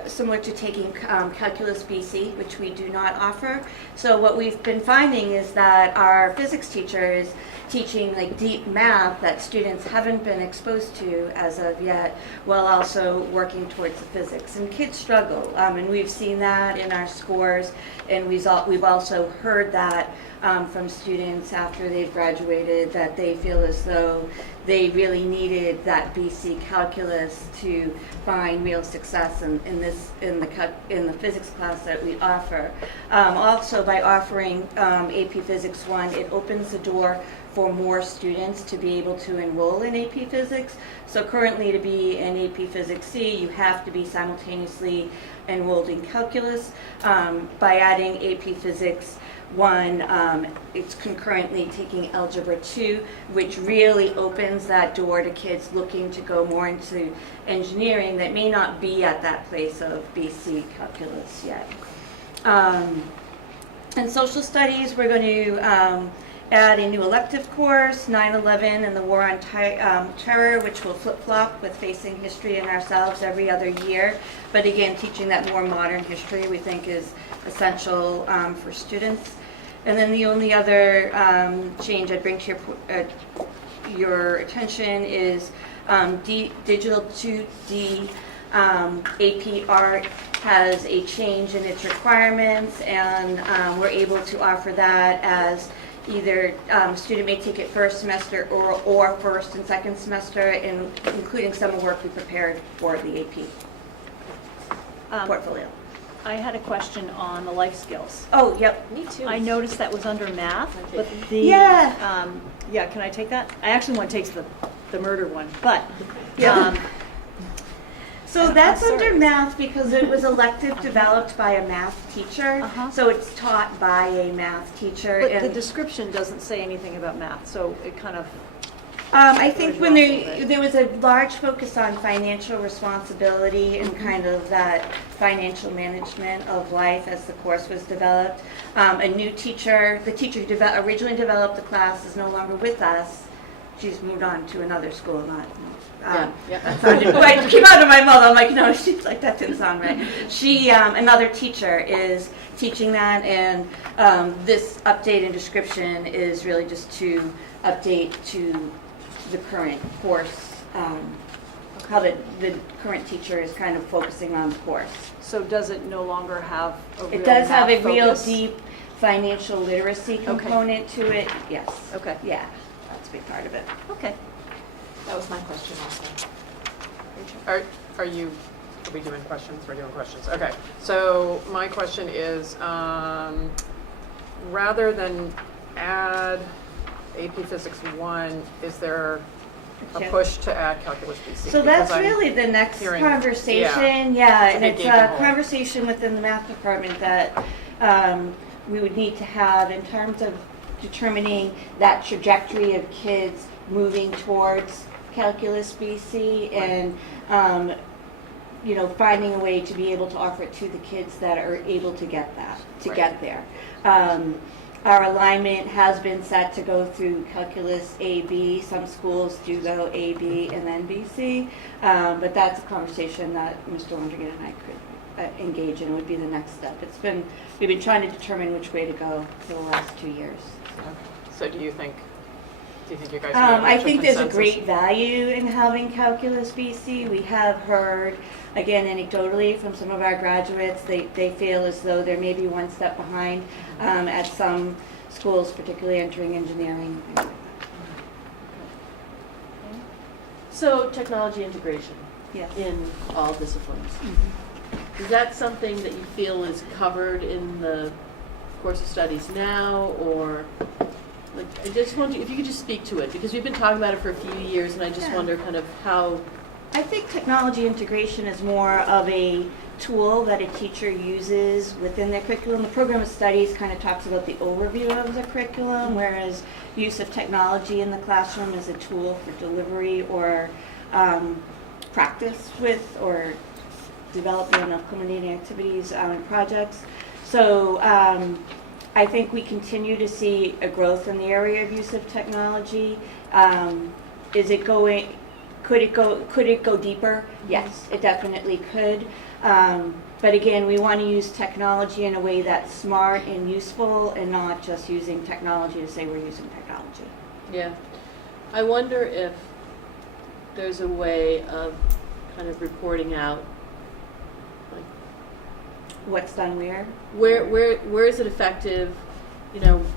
similar to taking Calculus BC, which we do not offer. So what we've been finding is that our physics teacher is teaching like deep math that students haven't been exposed to as of yet, while also working towards the physics. And kids struggle, and we've seen that in our scores, and we've also heard that from students after they've graduated, that they feel as though they really needed that BC calculus to find real success in the physics class that we offer. Also, by offering AP Physics 1, it opens the door for more students to be able to enroll in AP Physics. So currently, to be in AP Physics C, you have to be simultaneously enrolled in Calculus. By adding AP Physics 1, it's concurrently taking Algebra 2, which really opens that door to kids looking to go more into engineering that may not be at that place of BC Calculus yet. In social studies, we're going to add a new elective course, 9/11 and the War on Terror, which will flip-flop with facing history and ourselves every other year. But again, teaching that more modern history we think is essential for students. And then the only other change I'd bring to your attention is Digital 2D. AP Art has a change in its requirements, and we're able to offer that as either student may take it first semester or first and second semester, including some work we prepared for the AP portfolio. I had a question on the life skills. Oh, yep. Me too. I noticed that was under math, but the Yeah. yeah. Can I take that? I actually want to take the murder one, but Yeah. So that's sorry. under math because it was elective developed by a math teacher. Uh-huh. So it's taught by a math teacher. but the and description doesn't say anything about math, so it kind of I think when Right. there was a large focus on financial responsibility and kind of that financial management of life as the course was developed. A new teacher, the teacher who originally developed the class is no longer with us. She's moved on to another school, not. That sounded right. It came out of my mouth. I'm like, no, she's like, that didn't sound right. She, another teacher is teaching that, and this update and description is really just to update to the current course, how the current teacher is kind of focusing on the course. So does it no longer have a real It does have a math real focus? deep financial literacy component to it, yes. Okay. Yeah, that's a big part of it. Okay. That was my question also. Are we doing questions? We're doing questions. Okay. So my question is, rather than add AP Physics 1, is there a push to add Calculus BC? So that's Because I'm really the next hearing- conversation, yeah, and it's a it's big a gaping hole. conversation within the math department that we would need to have in terms of determining that trajectory of kids moving towards Calculus BC and finding a way to be able to offer it to the kids that are able to get that, to get there. Our alignment has been set to go through Calculus AB. Some schools do go AB and then BC, but that's a conversation that Mr. Wondergan and I could engage in. It would be the next step. We've been trying to determine which way to go for the last 2 years. So do you think you guys? I think there's a great value in having Calculus BC. We have heard, again, anecdotally from some of our graduates, they feel as though they're maybe one step behind at some schools, particularly entering engineering. So technology integration Yes. in all disciplines. Mm-hmm. Is that something that you feel is covered in the course of studies now, or like, I just wonder if you could just speak to it, because we've been talking about it for a few years, and I just Yeah. wonder kind of how. I think technology integration is more of a tool that a teacher uses within their curriculum. The program of studies kind of talks about the overview of the curriculum, whereas use of technology in the classroom is a tool for delivery or practice with or development of culminating activities and projects. So I think we continue to see a growth in the area of use of technology. Is it going? Could it go deeper? Yes, it definitely could. But again, we want to use technology in a way that's smart and useful, and not just using technology to say we're using technology. Yeah. I wonder if there's a way of kind of reporting out, like, What's done where? where is it effective?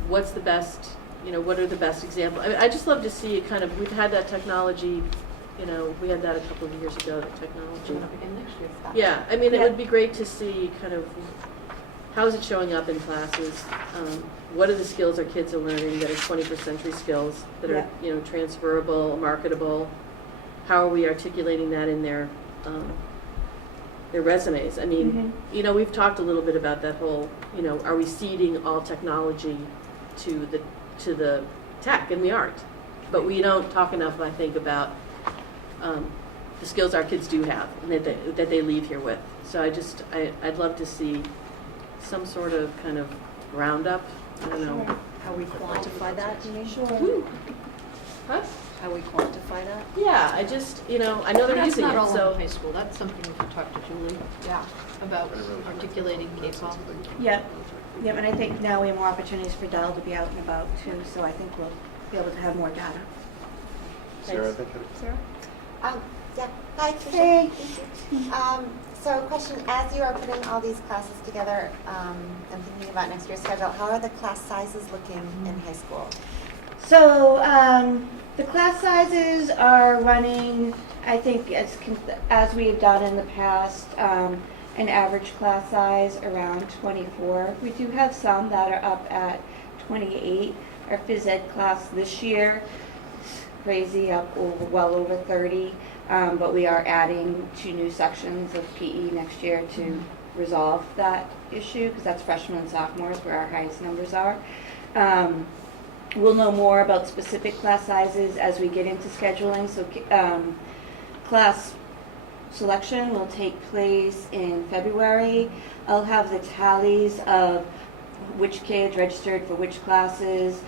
What's the best? What are the best examples? I mean, I just love to see kind of. We've had that technology. We had that a couple of years ago. The technology. Begin next year. Yeah, I mean, it Yeah. would be great to see kind of how is it showing up in classes? What are the skills our kids are learning that are 21st century skills that are, Yeah. transferable, marketable? How are we articulating that in their resumes? I mean, we've talked a little bit about that whole, are we ceding all technology to the tech? And we aren't. But we don't talk enough, I think, about the skills our kids do have and that they leave here with. So I'd love to see some sort of kind of roundup. I don't know. How we quantify that, you mean? Sure. Huh? How we quantify that? Yeah, I just, I know they're That's using not it, all so. in high school, that's something we can talk to Julie about articulating K-12. Yep, yep, and I think now we have more opportunities for Dell to be out and about too, so I think we'll be able to have more data. Sarah, I think. Sarah? Yeah, hi, Tricia. Hey. Thank you. So question, as you are putting all these classes together and thinking about next year's schedule, how are the class sizes looking in high school? So the class sizes are running, I think, as we have done in the past, an average class size around 24. We do have some that are up at 28. Our phys ed class this year is crazy, up well over 30. But we are adding 2 new sections of PE next year to resolve that issue, because that's freshmen and sophomores where our highest numbers are. We'll know more about specific class sizes as we get into scheduling. So class selection will take place in February. I'll have the tallies of which kids registered for which classes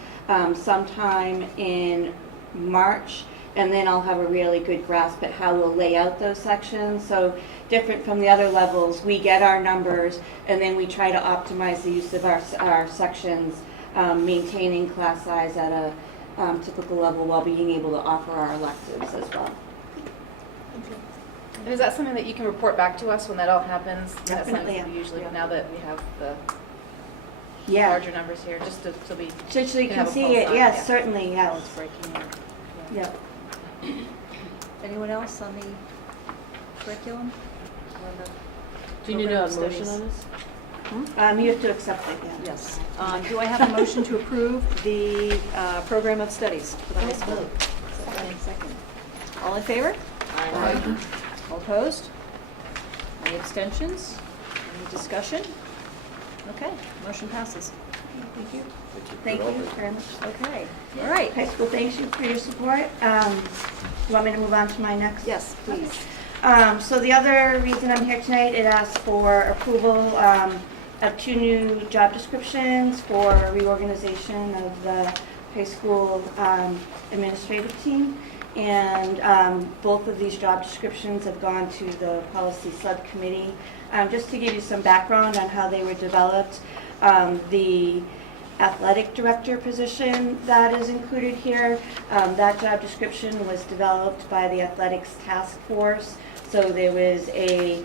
sometime in March. And then I'll have a really good grasp at how we'll lay out those sections. So different from the other levels, we get our numbers and then we try to optimize the use of our sections, maintaining class size at a typical level while being able to offer our electives as well. And is that something that you can report back to us when that all happens? Definitely, That's usually, yeah. now that we have the Yeah, larger numbers here, just so we so you have can a see pulse it, on yes, yeah. certainly, How it's yes. breaking out. Yep. Anyone else on the curriculum? Do you need a Program motion studies. on this? You have to accept it, yeah. Yes. Do I have a motion to approve the program of studies for the high school? Second. All in favor? Aye. All opposed? Any abstentions? Any discussion? Okay, motion passes. Thank you. Thank Thank you. you very much. Okay, all right. High school, thanks you for your support. You want me to move on to my next? Yes, please. So the other reason I'm here tonight, it asks for approval of 2 new job descriptions for reorganization of the high school administrative team. And both of these job descriptions have gone to the policy subcommittee. Just to give you some background on how they were developed, the athletic director position that is included here, that job description was developed by the athletics task force. So there was a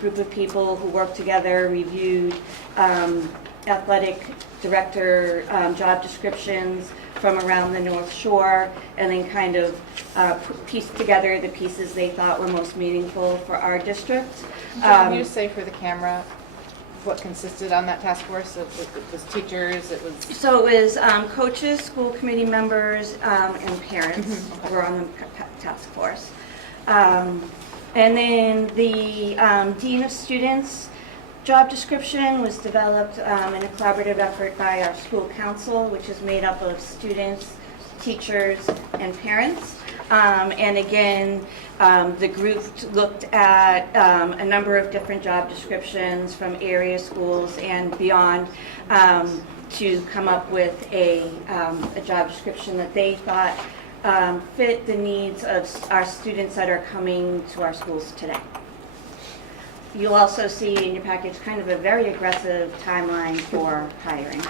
group of people who worked together, reviewed athletic director job descriptions from around the North Shore, and then kind of pieced together the pieces they thought were most meaningful for our district. Can you say for the camera what consisted on that task force? It was teachers, it was... So it was coaches, school committee members, and parents were on the task force. And then the Dean of Students job description was developed in a collaborative effort by our school council, which is made up of students, teachers, and parents. And again, the group looked at a number of different job descriptions from area schools and beyond to come up with a job description that they thought fit the needs of our students that are coming to our schools today. You'll also see in your package kind of a very aggressive timeline for hiring.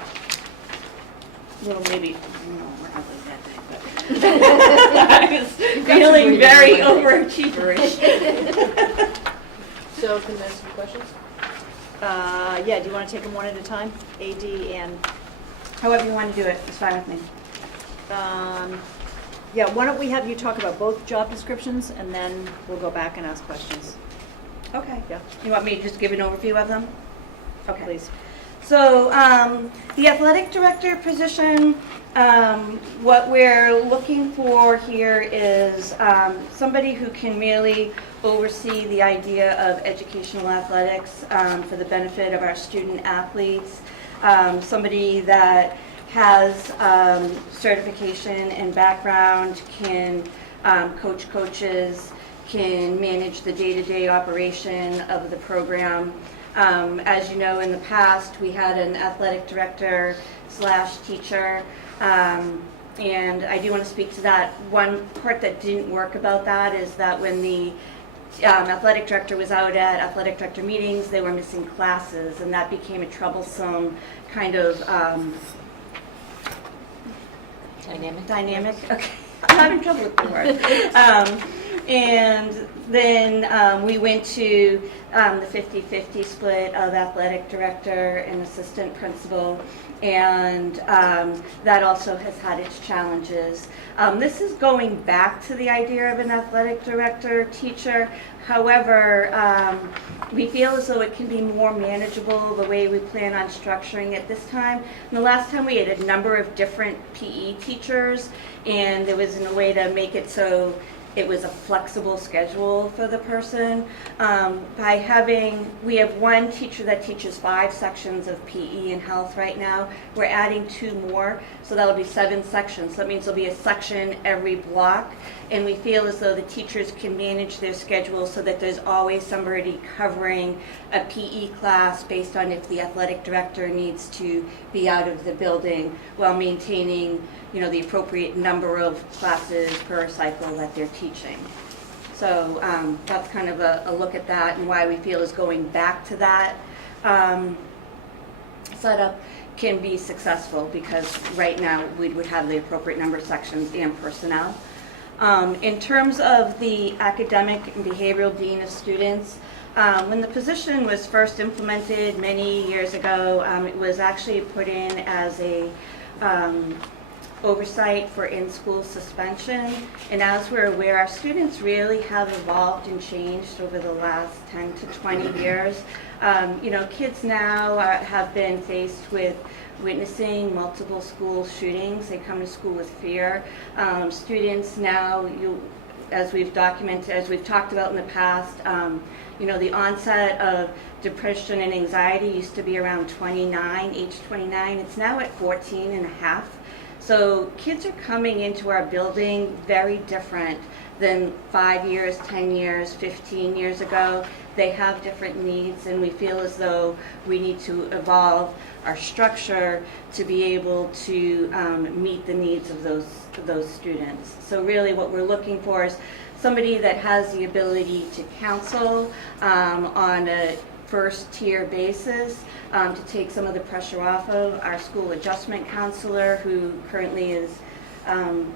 Little maybe, we're not like that big, but I was feeling very overachieverish. So can I ask some questions? Yeah, do you want to take them one at a time? AD and, However you want to do it, it's fine with me. yeah, why don't we have you talk about both job descriptions, and then we'll go back and ask questions. Okay. Yeah. You want me to just give an overview of them? Okay. Please. So the athletic director position, what we're looking for here is somebody who can really oversee the idea of educational athletics for the benefit of our student athletes, somebody that has certification and background, can coach coaches, can manage the day-to-day operation of the program. As you know, in the past, we had an athletic director / teacher, and I do want to speak to that. One part that didn't work about that is that when the athletic director was out at athletic director meetings, they were missing classes, and that became a troublesome kind of dynamic. Okay, I'm having trouble with the word. And then we went to the 50-50 split of athletic director and assistant principal, and that also has had its challenges. This is going back to the idea of an athletic director teacher. However, we feel as though it can be more manageable the way we plan on structuring it this time. And the last time we had a number of different PE teachers, and there was a way to make it so it was a flexible schedule for the person. We have one teacher that teaches 5 sections of PE and health right now. We're adding 2 more, so that'll be 7 sections. So that means there'll be a section every block, and we feel as though the teachers can manage their schedule so that there's always somebody covering a PE class based on if the athletic director needs to be out of the building while maintaining, the appropriate number of classes per cycle that they're teaching. So that's kind of a look at that and why we feel is going back to that setup can be successful, because right now we would have the appropriate number of sections and personnel. In terms of the academic and behavioral dean of students, when the position was first implemented many years ago, it was actually put in as a oversight for in-school suspension. And as we're aware, our students really have evolved and changed over the last 10 to 20 years. Kids now have been faced with witnessing multiple school shootings. They come to school with fear. Students now, as we've talked about in the past, the onset of depression and anxiety used to be around age 29. It's now at 14 and a half. So kids are coming into our building very different than 5 years, 10 years, 15 years ago. They have different needs, and we feel as though we need to evolve our structure to be able to meet the needs of those students. So really what we're looking for is somebody that has the ability to counsel on a first-tier basis, to take some of the pressure off of our school adjustment counselor, who currently is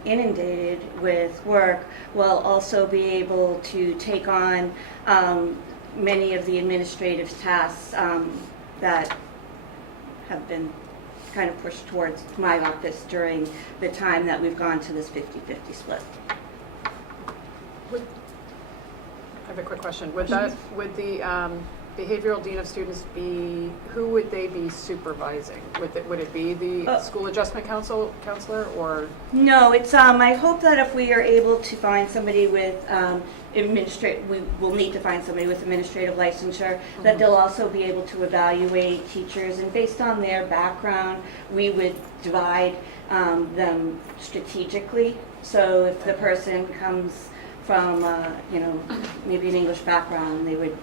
inundated with work, will also be able to take on many of the administrative tasks that have been kind of pushed towards my office during the time that we've gone to this 50-50 split. I have a quick question. Would the behavioral dean of students who would they be supervising? Would it be the school adjustment counselor, or? No, it's I hope that if we are able to find somebody with we will need to find somebody with administrative licensure, that they'll also be able to evaluate teachers, and based on their background, we would divide them strategically. So if the person comes from maybe an English background, they would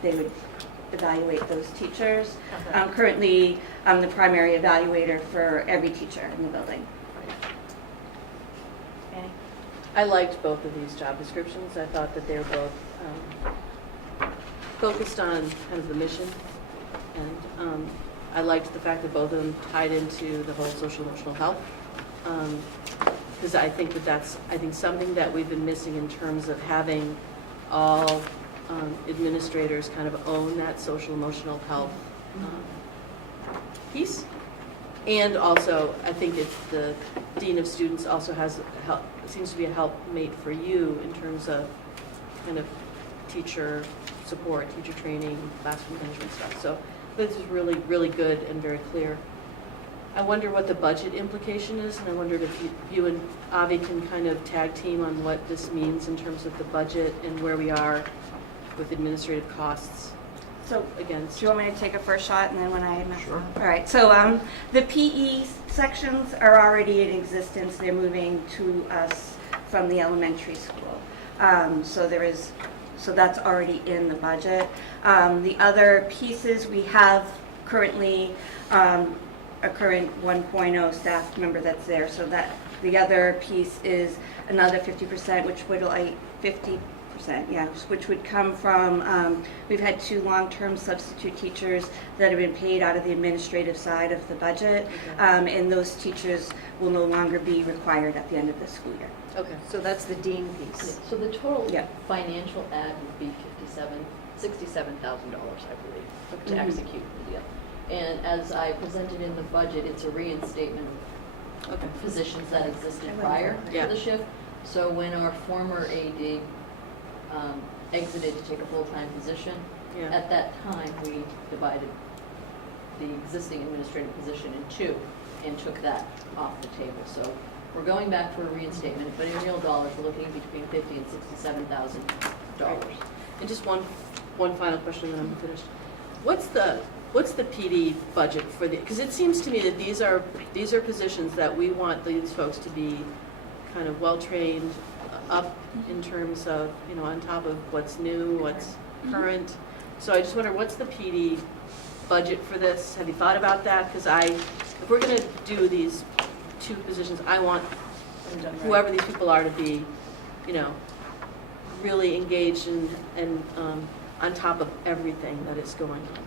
evaluate those teachers. Okay. Currently, I'm the primary evaluator for every teacher in the building. Okay. I liked both of these job descriptions. I thought that they were both focused on kind of the mission, and I liked the fact that both of them tied into the whole social emotional health, because I think that's something that we've been missing in terms of having all administrators kind of own that social emotional health piece. And also, I think the dean of students also seems to be a helpmate for you in terms of kind of teacher support, teacher training, classroom management stuff. So This is really, really good and very clear. I wonder what the budget implication is, and I wondered if you and Avi can kind of tag team on what this means in terms of the budget and where we are with administrative costs So, against. do you want me to take a first shot and then when I mess up? All right, so the PE sections are already in existence. They're moving to us from the elementary school. So that's already in the budget. The other pieces, we have currently a current 1.0 staff member that's there. So that the other piece is another 50%, which would like 50%, yeah, which would come from, we've had 2 long-term substitute teachers that have been paid out of the administrative side of the budget, and those teachers will no longer be required at the end of the school year. Okay. So that's the dean piece. So the total Yeah. financial add would be $67,000, I believe, to Mhm. execute the deal. And as I presented in the budget, it's a reinstatement of Okay. positions that existed I went prior over to it. the shift. So when our former AD exited to take a full-time position, Yeah. at that time, we divided the existing administrative position in 2 and took that off the table. So we're going back for a reinstatement, but in real dollars, we're looking between $50,000 and $67,000. And just one final question, then I'm finished. What's the PD budget for the? Because it seems to me that these are positions that we want these folks to be kind of well trained, up in terms of on top of what's new, what's current. So I just wonder, what's the PD budget for this? Have you thought about that? Because if we're going to do these 2 positions, I want whoever these people are to be, really engaged and on top of everything that is going on.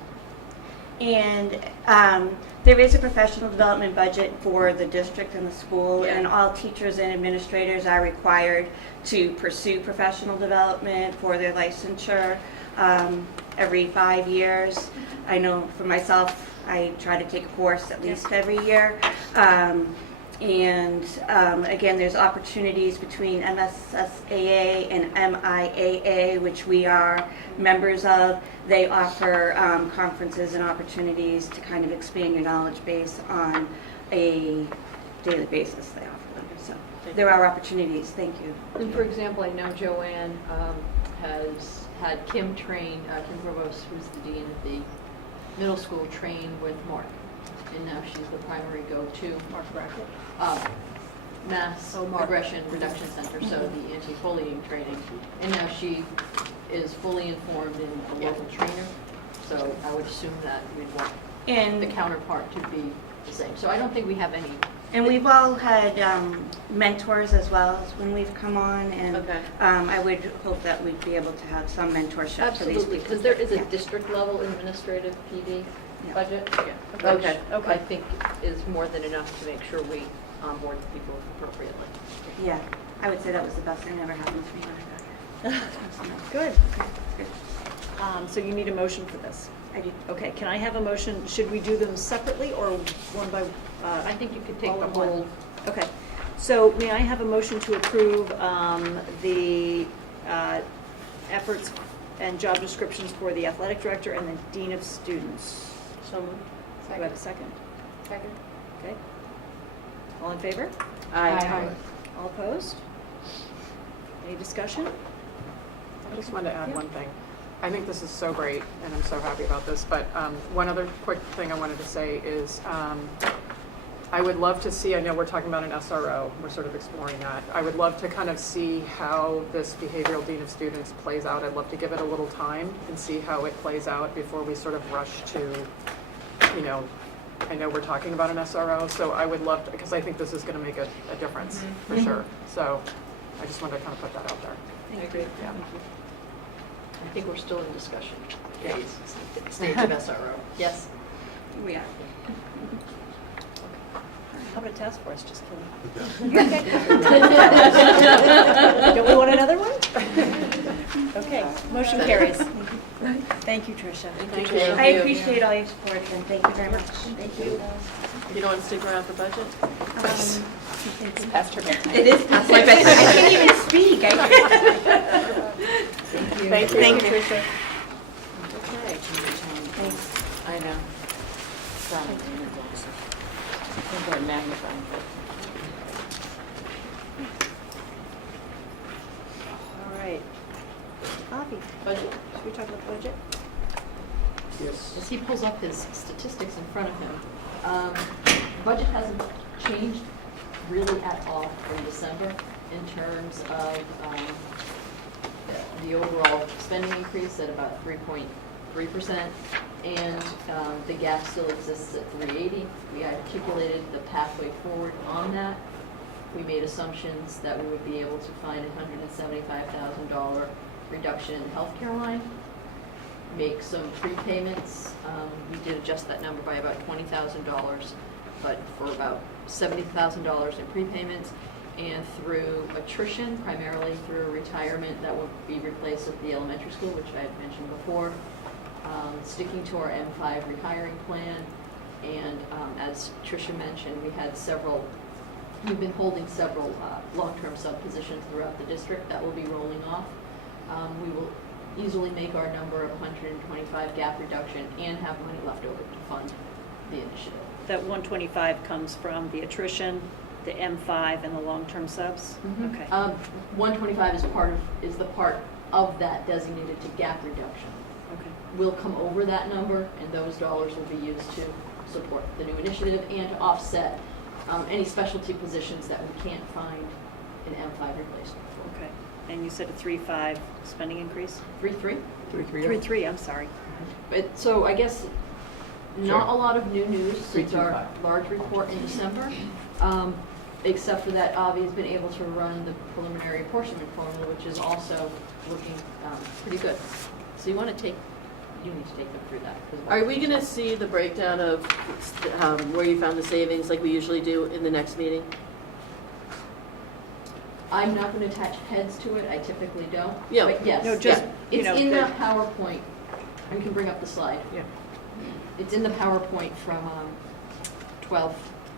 And there is a professional development budget for the district and the school, Yeah. and all teachers and administrators are required to pursue professional development for their licensure every 5 years. I know for myself, I try to take a course at least every year. Again, there's opportunities between MSSAA and MIAA, which we are members of. They offer conferences and opportunities to kind of expand your knowledge base on a daily basis. They offer them. So there are opportunities. Thank you. And for example, I know Joanne has had Kim train, Kim Provost, who's the dean of the middle school, train with Mark. And now she's the primary go-to. Mark Brackett. Mass Aggression Reduction Center, so the anti-bullying training. And now she is fully informed in a local trainer. So I would assume that we'd want the counterpart to be the same. So I don't think we have any. And we've all had mentors as well as when we've come on, and Okay. I would hope that we'd be able to have some mentorship for these Absolutely, people. because there is a Yeah. district-level administrative PD Yeah. budget, Okay. which Okay. I think is more than enough to make sure we onboard the people appropriately. Yeah, I would say that was the best thing that ever happened to me when I got here. Good. Good. So you need a motion for this. I do. Okay, can I have a motion? Should we do them separately or one by? I think you could take all the in one? whole, Okay, so may I have a motion to approve the efforts and job descriptions for the athletic director and the dean of students? Someone? Do I have a second? Second. Okay. All in favor? Aye. All opposed? Any discussion? I just wanted to add one thing. I think this is so great, and I'm so happy about this, but one other quick thing I wanted to say is I would love to see, I know we're talking about an SRO, we're sort of exploring that. I would love to kind of see how this behavioral dean of students plays out. I'd love to give it a little time and see how it plays out before we sort of rush to, I know we're talking about an SRO, so I would love to, because I think this is going to make a difference, for sure. So I just wanted to kind of put that out there. I agree. Yeah. I think we're still in discussion phase, stage of SRO. Yes? We are. How about a task force, just kidding. Don't we want another one? Okay, motion carries. Thank you, Tricia. Thank you. I appreciate all your support, and thank you very much. Thank you. You don't want to stick around for budget? It's past her bedtime. It is past my bedtime. I can't even speak. Thank you, Tricia. Okay. Thanks. I know. Sorry. I'm magnifying. All right. Avi, Budget. should we talk about the budget? Yes. As he pulls up his statistics in front of him, budget hasn't changed really at all from December in terms of the overall spending increase at about 3.3%, and the gap still exists at 380. We articulated the pathway forward on that. We made assumptions that we would be able to find a $175,000 reduction in the healthcare line, make some prepayments. We did adjust that number by about $20,000, but for about $70,000 in prepayments, and through attrition, primarily through retirement that will be replaced at the elementary school, which I had mentioned before, sticking to our M5 retiring plan, and as Tricia mentioned, we've been holding several long-term sub positions throughout the district that will be rolling off. We will easily make our number of 125 gap reduction and have money left over to fund the initiative. That 125 comes from the attrition, the M5, and the long-term subs? Okay. 125 is the part of that designated to gap reduction. Okay. We'll come over that number, and those dollars will be used to support the new initiative and to offset any specialty positions that we can't find an M5 replacement for. Okay. And you said a 3.5 spending increase? 3.3? 3.3, I'm sorry. But, so I guess not Sure. a lot of new news since our 3.25. large report in December, except for that Avi's been able to run the preliminary apportionment formula, which is also looking pretty good. So you need to take them through that. 'cause Are we gonna see the breakdown of where you found the savings like we usually do in the next meeting? I'm not going to attach heads to it, I typically don't. Yeah. But yes, No, just, you it's know, in the- that PowerPoint. I can bring up the slide. Yeah. It's in the PowerPoint from 12.5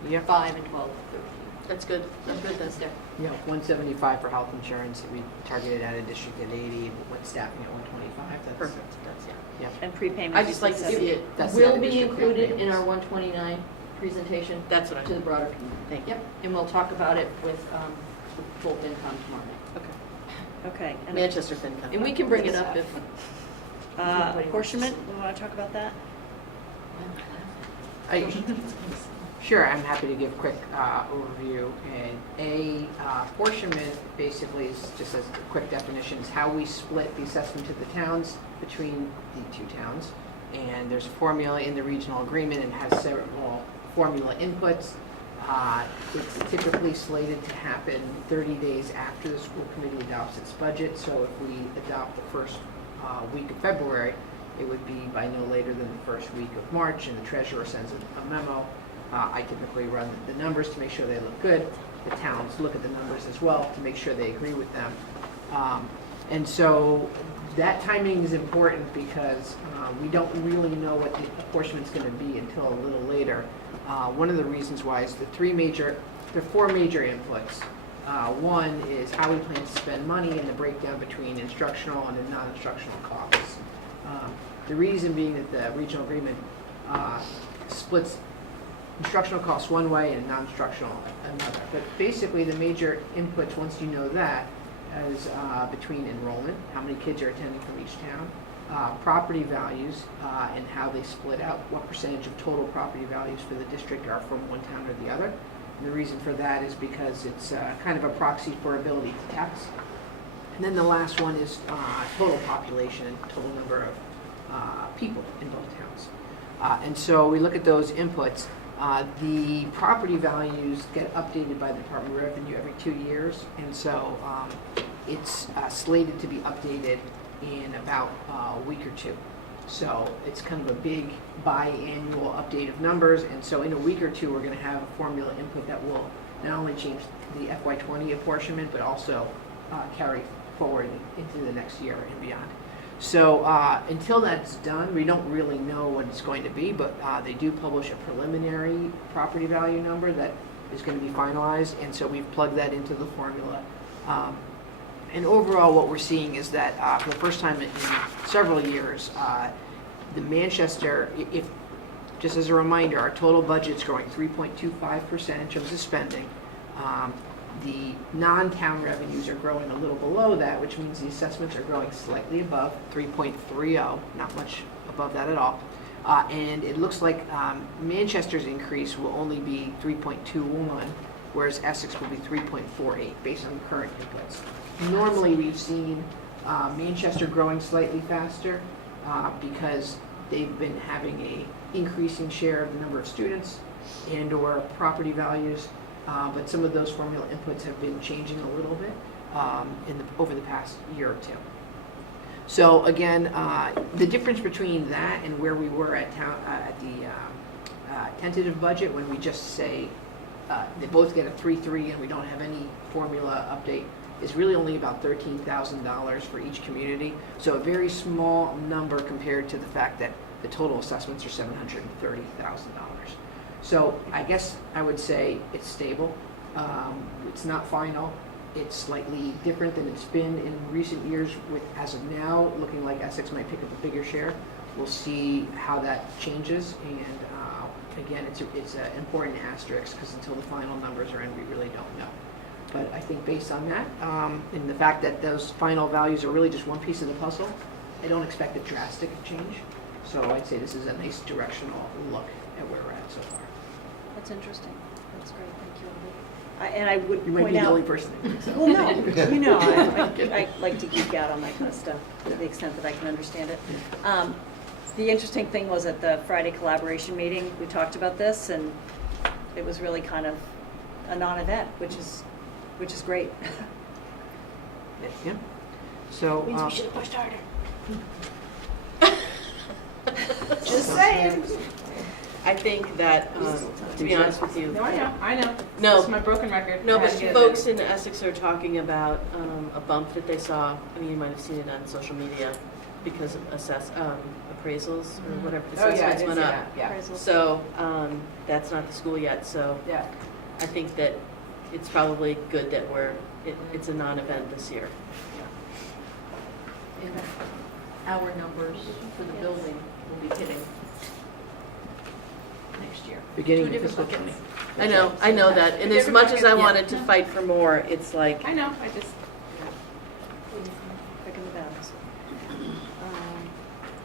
Yeah. and 12.13. That's good, that's good, That's there. Yeah, 175 for health insurance, we targeted at a district at 80, but with staffing at 125, that's. Perfect, that's, yeah. Yeah. And prepayment? I just like to see it. That's Will the be district included in payments. our 129 presentation That's what I to the meant. broader community. Thank you. Yep, and we'll talk about it with full FinCom tomorrow night. Okay. Okay. And Manchester FinCom. And we can bring it up if. apportionment, we want to talk about that? Sure, I'm happy to give a quick overview. And apportionment basically is, just as a quick definition, is how we split the assessment to the towns between the two towns. And there's a formula in the regional agreement and has several formula inputs. It's typically slated to happen 30 days after the school committee adopts its budget. So if we adopt the first week of February, it would be by no later than the first week of March, and the treasurer sends a memo. I typically run the numbers to make sure they look good. The towns look at the numbers as well to make sure they agree with them. And so that timing is important because we don't really know what the apportionment's going to be until a little later. One of the reasons why is there are four major inputs. One is how we plan to spend money and the breakdown between instructional and non-instructional costs. The reason being that the regional agreement splits instructional costs one way and non-instructional another. But basically the major inputs, once you know that, is between enrollment, how many kids are attending from each town, property values and how they split out, what percentage of total property values for the district are from one town or the other. And the reason for that is because it's kind of a proxy for ability to tax. And then the last one is total population and total number of people in both towns. And so we look at those inputs. The property values get updated by the Department of Revenue every 2 years, and so it's slated to be updated in about a week or two. So it's kind of a big biannual update of numbers, and so in a week or two we're going to have a formula input that will not only change the FY20 apportionment, but also carry forward into the next year and beyond. So until that's done, we don't really know what it's going to be, but they do publish a preliminary property value number that is going to be finalized, and so we've plugged that into the formula. And overall, what we're seeing is that for the first time in several years, The Manchester, if, just as a reminder, our total budget's growing 3.25% in terms of spending. The non-town revenues are growing a little below that, which means the assessments are growing slightly above 3.30, not much above that at all. And it looks like Manchester's increase will only be 3.21, whereas Essex will be 3.48 based on current inputs. Normally, we've seen Manchester growing slightly faster because they've been having a increasing share of the number of students and/or property values. But some of those formula inputs have been changing a little bit over the past year or two. So again, the difference between that and where we were at the tentative budget, when we just say they both get a 3.3 and we don't have any formula update, is really only about $13,000 for each community. So a very small number compared to the fact that the total assessments are $730,000. So I guess I would say it's stable. It's not final. It's slightly different than it's been in recent years with, as of now, looking like Essex might pick up a bigger share. We'll see how that changes. And again, it's an important asterisk because until the final numbers are in, we really don't know. But I think based on that, and the fact that those final values are really just one piece of the puzzle, I don't expect a drastic change. So I'd say this is a nice directional look at where we're at so far. That's interesting. That's great. Thank you, Olivia. And I would You might point be the out. only person that thinks so. Well, no, you know, I like to geek out on that kind of stuff to the extent that I can understand it. The interesting thing was at the Friday collaboration meeting, we talked about this, and it was really kind of a non-event, which is great. Yeah. So. Means we should have pushed harder. Just saying. I think that, to be honest with you. No, I know. No. This is my broken record. No, I had but to get it folks in. in Essex are talking about a bump that they saw. I mean, you might have seen it on social media because of appraisals or whatever. The Oh, yeah, I assessments did went see up. that, yeah. Appraisals. So that's not the school yet. So Yeah. I think that it's probably good that it's a non-event this year. And our numbers for the building will be hitting next year. Beginning Two of fiscal different 20. buckets. I know that. And as Different much as I buckets, yeah. wanted to fight for more, it's like. I know, I just, Picking the battles. All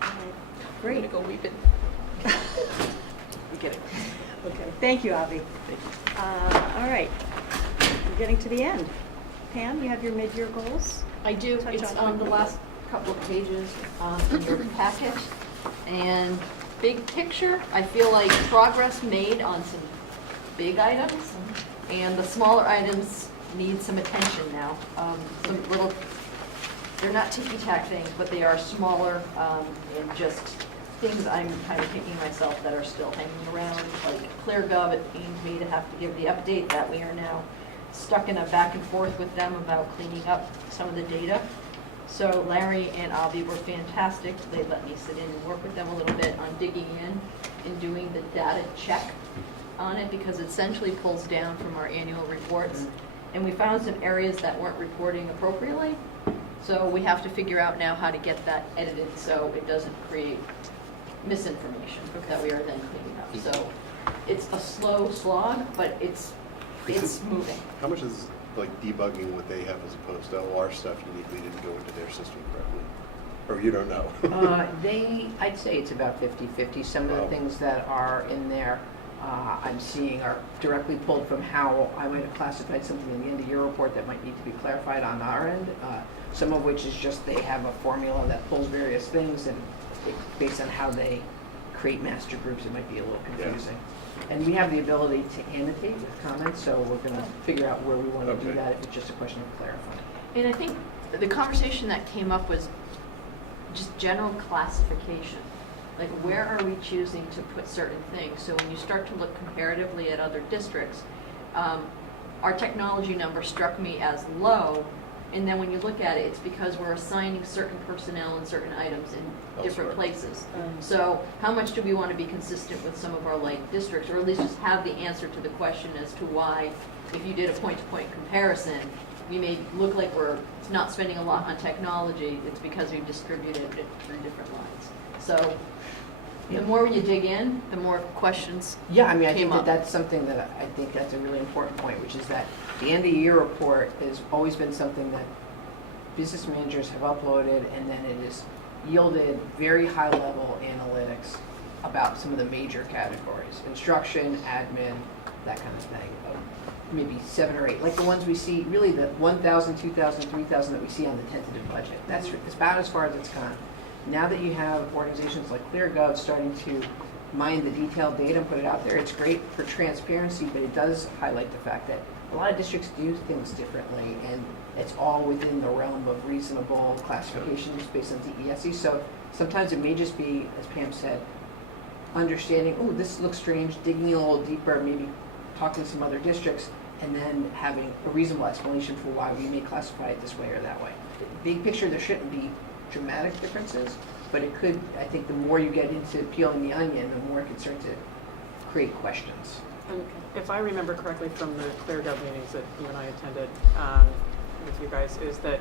right. I'm Great. gonna go weeping. I'm kidding. Okay. Thank you, Avi. Thank you. All right. We're getting to the end. Pam, you have your mid-year goals? I do. Touch It's on on the quickly. last couple of pages in your packet. And big picture, I feel like progress made on some big items, and the smaller items need some attention now. Some little, they're not ticky-tack things, but they are smaller and just things I'm kind of kicking myself that are still hanging around. Like ClearGov, it pains me to have to give the update that we are now stuck in a back and forth with them about cleaning up some of the data. So Larry and Avi were fantastic. They let me sit in and work with them a little bit on digging in and doing the data check on it, because it essentially pulls down from our annual reports. And we found some areas that weren't reporting appropriately. So we have to figure out now how to get that edited so it doesn't create misinformation that we are then cleaning up. So it's a slow slog, but it's moving. How much is like debugging what they have as opposed to our stuff uniquely didn't go into their system correctly? Or you don't know? I'd say it's about 50-50. Some of the Wow. things that are in there I'm seeing are directly pulled from how I might have classified something in the end of your report that might need to be clarified on our end. Some of which is just they have a formula that pulls various things, and based on how they create master groups, it might be a little confusing. And we have the ability to annotate with comments, so we're going to figure out where we want to do Okay. that if it's just a question of clarifying. And I think the conversation that came up was just general classification. Like, where are we choosing to put certain things? So when you start to look comparatively at other districts, our technology number struck me as low, and then when you look at it, it's because we're assigning certain personnel and certain items in different Elsewhere. places. So how much do we want to be consistent with some of our like districts, or at least just have the answer to the question as to why, if you did a point-to-point comparison, we may look like we're not spending a lot on technology, it's because we've distributed it through different lines. So the more you dig in, the more questions Yeah, I mean, I came think up. that's something that I think that's a really important point, which is that the end of year report has always been something that business managers have uploaded, and then it has yielded very high level analytics about some of the major categories: instruction, admin, that kind of thing. Maybe 7 or 8, like the ones we see, really the 1,000, 2,000, 3,000 that we see on the tentative budget. That's about as far as it's gone. Now that you have organizations like ClearGov starting to mine the detailed data and put it out there, it's great for transparency, but it does highlight the fact that a lot of districts do things differently, and it's all within the realm of reasonable classifications based on DESE. So sometimes it may just be, as Pam said, understanding, oh, this looks strange, digging a little deeper, maybe talking to some other districts, and then having a reasonable explanation for why we may classify it this way or that way. Big picture, there shouldn't be dramatic differences, but it could, I think the more you get into peeling the onion, the more it can start to create questions. And if I remember correctly from the ClearGov meetings that you and I attended with you guys, is that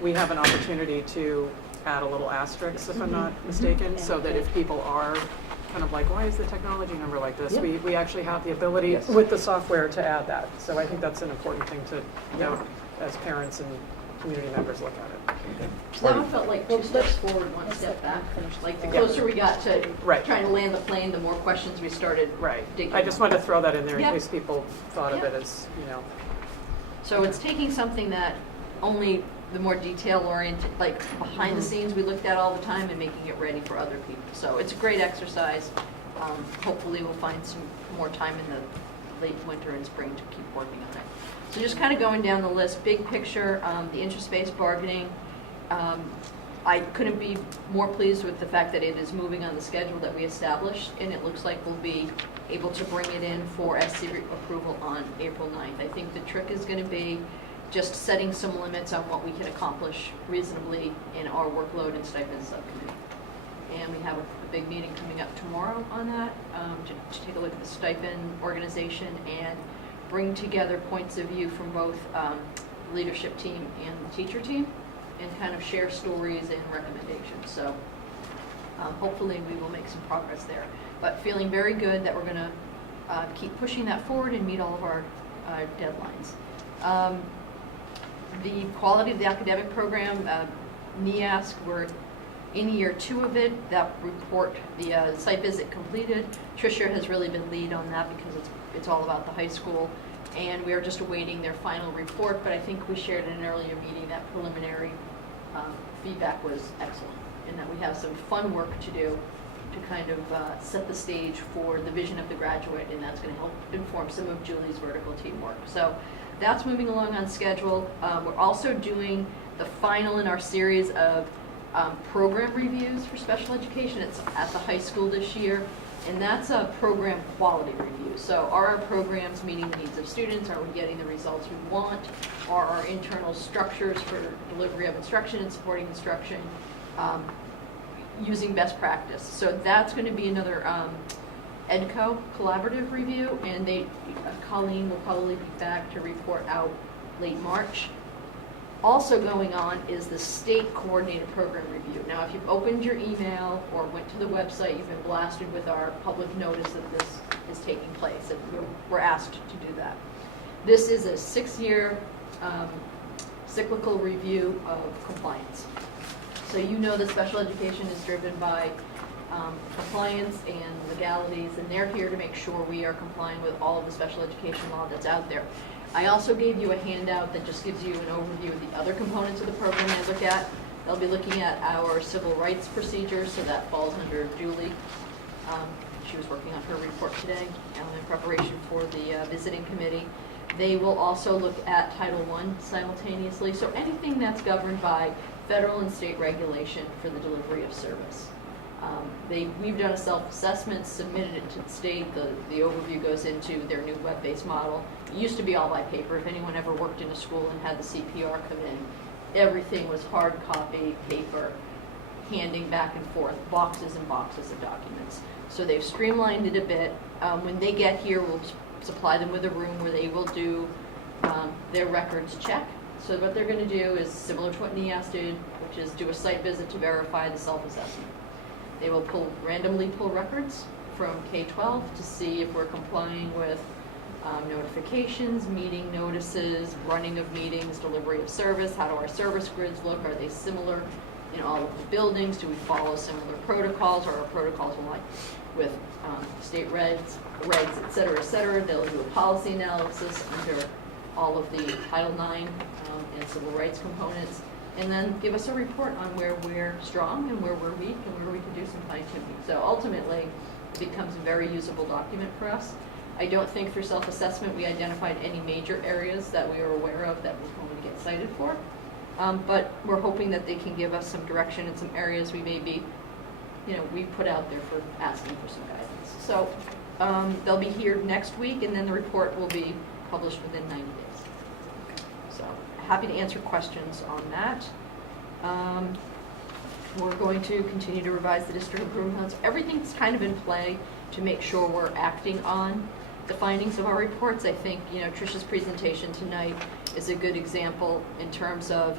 we have an opportunity to add a little asterisk, if I'm not mistaken, so that if people are kind of like, why is the technology number like this? Yeah. We actually have the ability Yes. with the software to add that. So I think that's an important thing to note as parents and community members look at it. So that one felt like 2 steps forward, 1 step back. Like the Yeah. closer we got to Right. trying to land the plane, the more questions we started Right. digging. I just wanted to throw that in there in Yeah. case people thought of Yeah. it as, you know. So it's taking something that only the more detail-oriented, like behind the scenes we looked at all the time, and making it ready for other people. So it's a great exercise. Hopefully we'll find some more time in the late winter and spring to keep working on it. So just kind of going down the list, big picture, the interest-based bargaining. I couldn't be more pleased with the fact that it is moving on the schedule that we established, and it looks like we'll be able to bring it in for SC approval on April 9th. I think the trick is going to be just setting some limits on what we can accomplish reasonably in our workload and stipend subcommittee. And we have a big meeting coming up tomorrow on that, to take a look at the stipend organization and bring together points of view from both the leadership team and the teacher team, and kind of share stories and recommendations. So hopefully we will make some progress there. But feeling very good that we're going to keep pushing that forward and meet all of our deadlines. The quality of the academic program, NEASC, we're in year 2 of it. That report, the site visit completed. Tricia has really been lead on that because it's all about the high school. And we are just awaiting their final report, but I think we shared in an earlier meeting that preliminary feedback was excellent, and that we have some fun work to do to kind of set the stage for the vision of the graduate, and that's going to help inform some of Julie's vertical teamwork. So that's moving along on schedule. We're also doing the final in our series of program reviews for special education. It's at the high school this year, and that's a program quality review. So are our programs meeting the needs of students? Are we getting the results we want? Are our internal structures for delivery of instruction and supporting instruction using best practice? So that's going to be another EDCO collaborative review, and Colleen will probably be back to report out late March. Also going on is the state coordinated program review. Now, if you've opened your email or went to the website, you've been blasted with our public notice that this is taking place, and we're asked to do that. This is a 6-year cyclical review of compliance. So you know that special education is driven by compliance and legalities, and they're here to make sure we are complying with all of the special education law that's out there. I also gave you a handout that just gives you an overview of the other components of the program they look at. They'll be looking at our civil rights procedures, so that falls under Julie. She was working on her report today in preparation for the visiting committee. They will also look at Title I simultaneously, so anything that's governed by federal and state regulation for the delivery of service. We've done a self-assessment, submitted it to the state. The overview goes into their new web-based model. It used to be all by paper. If anyone ever worked in a school and had the CPR come in, everything was hard copy, paper, handing back and forth, boxes and boxes of documents. So they've streamlined it a bit. When they get here, we'll supply them with a room where they will do their records check So what they're going to do is similar to what NEAS did, which is do a site visit to verify the self-assessment. They will randomly pull records from K-12 to see if we're complying with notifications, meeting notices, running of meetings, delivery of service. How do our service grids look? Are they similar in all of the buildings? Do we follow similar protocols? Or our protocols alike with state regs, et cetera, et cetera. They'll do a policy analysis under all of the Title IX and civil rights components, and then give us a report on where we're strong and where we're weak and where we can do some fine-tuning. So ultimately, it becomes a very usable document for us. I don't think through self-assessment we identified any major areas that we are aware of that we're going to get cited for, but we're hoping that they can give us some direction in some areas we may be, we put out there for asking for some guidance. So they'll be here next week, and then the report will be published within 90 days. So happy to answer questions on that. We're going to continue to revise the district improvement plans. Everything's kind of in play to make sure we're acting on the findings of our reports. I think, Tricia's presentation tonight is a good example in terms of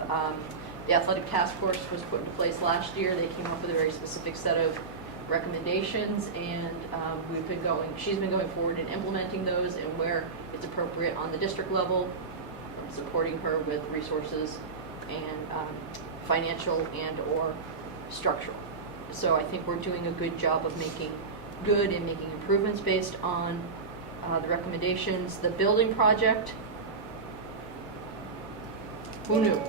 the athletic task force was put into place last year. They came up with a very specific set of recommendations, and she's been going forward and implementing those, and where it's appropriate on the district level, supporting her with resources and financial and or structural. So I think we're doing a good job of making improvements based on the recommendations. The building project, who knew?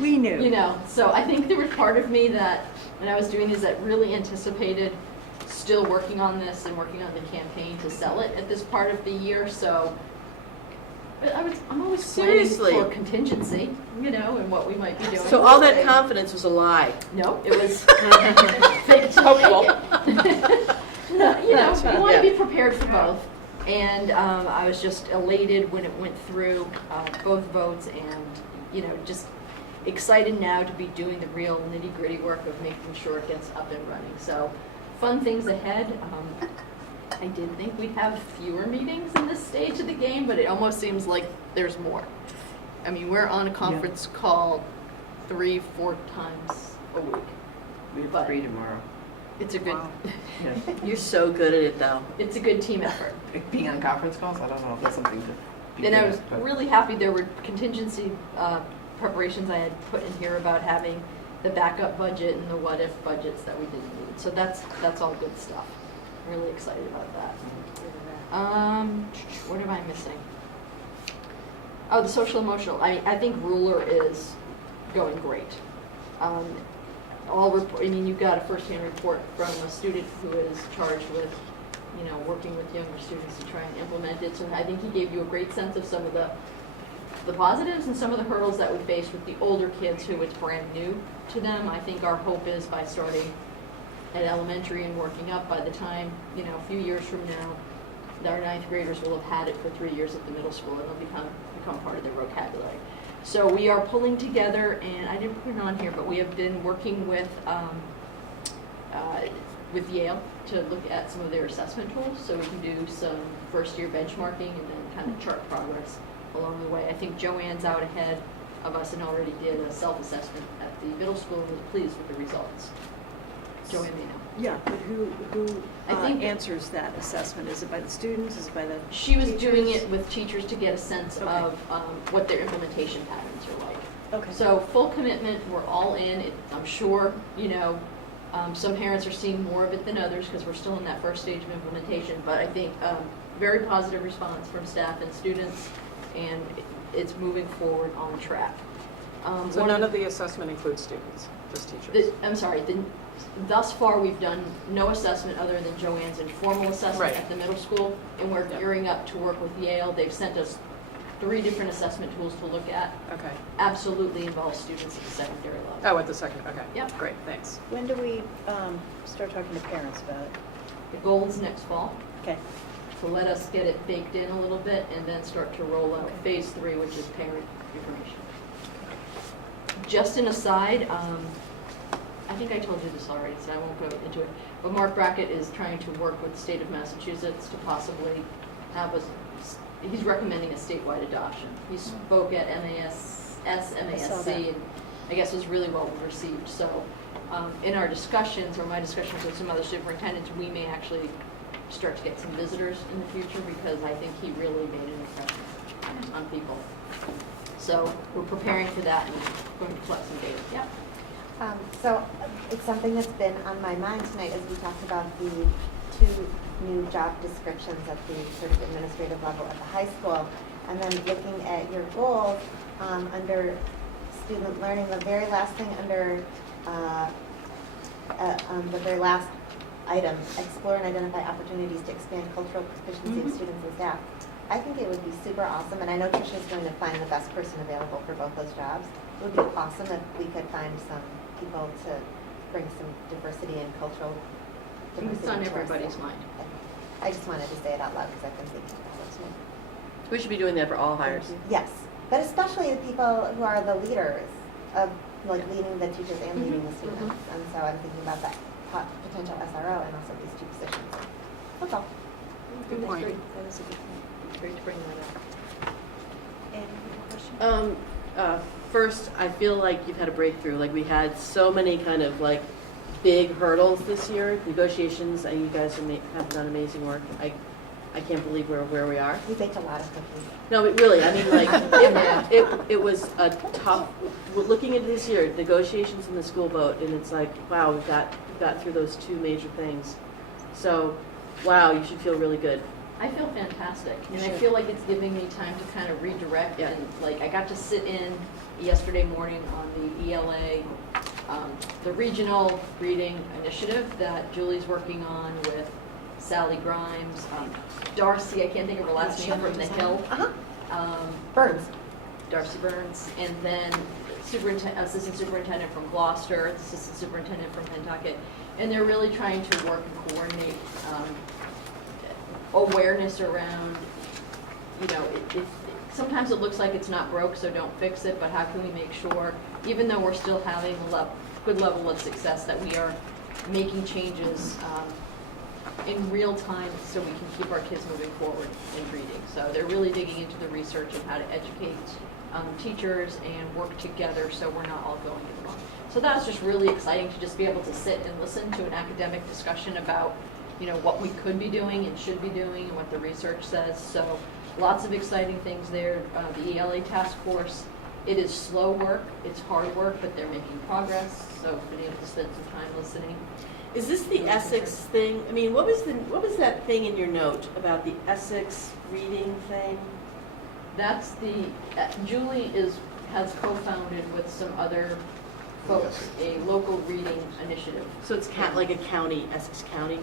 We knew. So I think there was part of me that, when I was doing this, that really anticipated still working on this and working on the campaign to sell it at this part of the year. So I'm always Seriously? planning for contingency, and what we might be doing. So all that confidence was a lie. No, it was fake hopeful. No, you want to be prepared for both. And I was just elated when it went through both votes, and just excited now to be doing the real nitty-gritty work of making sure it gets up and running. So fun things ahead. I did think we'd have fewer meetings in this stage of the game, but it almost seems like there's more. I mean, we're on a conference call 3-4 times a week. We have 3 tomorrow. It's a good, You're so good at it, though. it's a good team effort. Being on conference calls, I don't know if that's something to be And I good was at, but- really happy there were contingency preparations I had put in here about having the backup budget and the what-if budgets that we didn't need. So that's all good stuff. Really excited about that. What am I missing? Oh, the social emotional. I think Ruler is going great. You've got a first-hand report from a student who is charged with, working with younger students to try and implement it. So I think he gave you a great sense of some of the positives and some of the hurdles that we face with the older kids who it's brand new to them. I think our hope is by starting at elementary and working up, by the time, a few years from now, our 9th graders will have had it for 3 years at the middle school, and it'll become part of their vocabulary. So we are pulling together, and I didn't put it on here, but we have been working with Yale to look at some of their assessment tools, so we can do some first-year benchmarking and then kind of chart progress along the way. I think Joanne's out ahead of us and already did a self-assessment at the middle school and was pleased with the results. Joanne may know. Yeah, but who I think answers that assessment? Is it by the students? Is it by the She was doing teachers? it with teachers to get a sense Okay. of what their implementation patterns are like. Okay. So full commitment, we're all in. I'm sure, some parents are seeing more of it than others because we're still in that first stage of implementation. But I think very positive response from staff and students, and it's moving forward on track. So none of the assessment includes students, just teachers? Thus far, we've done no assessment other than Joanne's informal assessment Right. at the middle school, and we're gearing up to work with Yale. They've sent us 3 different assessment tools to look at. Okay. Absolutely involves students at the secondary level. Oh, at the second, okay. Yep. Great, thanks. When do we start talking to parents about it? The goal's next fall, Okay. so let us get it baked in a little bit and then start to roll out Okay. phase 3, which is parent information. Just an aside, I think I told you this already, so I won't go into it, but Mark Brackett is trying to work with the state of Massachusetts to possibly he's recommending a statewide adoption. He spoke at MASC, and I guess was really well received. So in our discussions, or my discussions with some other superintendents, we may actually start to get some visitors in the future, because I think he really made an impression on people. So we're preparing for that and going to collect some data. Yeah. So it's something that's been on my mind tonight as we talked about the 2 new job descriptions at the sort of administrative level at the high school, and then looking at your goals under student learning, the very last thing under the very last item, explore and identify opportunities to expand cultural proficiency of students and staff. I think it would be super awesome, and I know Trisha's going to find the best person available for both those jobs. It would be awesome if we could find some people to bring some diversity and cultural diversity. It's on to our everybody's staff. mind. I just wanted to say it out loud because I've been thinking about it too. We should be doing that for all hires. Yes, but especially the people who are the leaders of, like, leading the teachers and leading the students. And so I'm thinking about that potential SRO and also these 2 positions. That's all. Good That's point. great. That is a good point. Great to bring that up. Any more questions? First, I feel like you've had a breakthrough. Like, we had so many kind of like big hurdles this year, negotiations, and you guys have done amazing work. I can't believe we're where we are. We baked a lot of cookies. No, but really, I mean, like, it was a tough, looking at this year, negotiations in the school vote, and it's like, wow, we got through those 2 major things. So, wow, you should feel really good. I feel fantastic, and I Sure. feel like it's giving me time to kind of redirect. Yeah. And like, I got to sit in yesterday morning on the ELA, the regional reading initiative that Julie's working on with Sally Grimes, Darcy, I can't think of her last name, from the Hill. Burns. Darcy Burns, and then assistant superintendent from Gloucester, assistant superintendent from Pentucket, and they're really trying to work and coordinate awareness around, sometimes it looks like it's not broke, so don't fix it, but how can we make sure, even though we're still having a good level of success, that we are making changes in real time so we can keep our kids moving forward in reading. So they're really digging into the research of how to educate teachers and work together so we're not all going it alone. So that's just really exciting to just be able to sit and listen to an academic discussion about what we could be doing and should be doing and what the research says. So lots of exciting things there. The ELA task force, it is slow work, it's hard work, but they're making progress. So I've been able to spend some time listening. Is this the Essex thing? I mean, what was that thing in your note about the Essex reading thing? That's Julie has co-founded with some other folks a local reading initiative. So it's like a county, Essex County?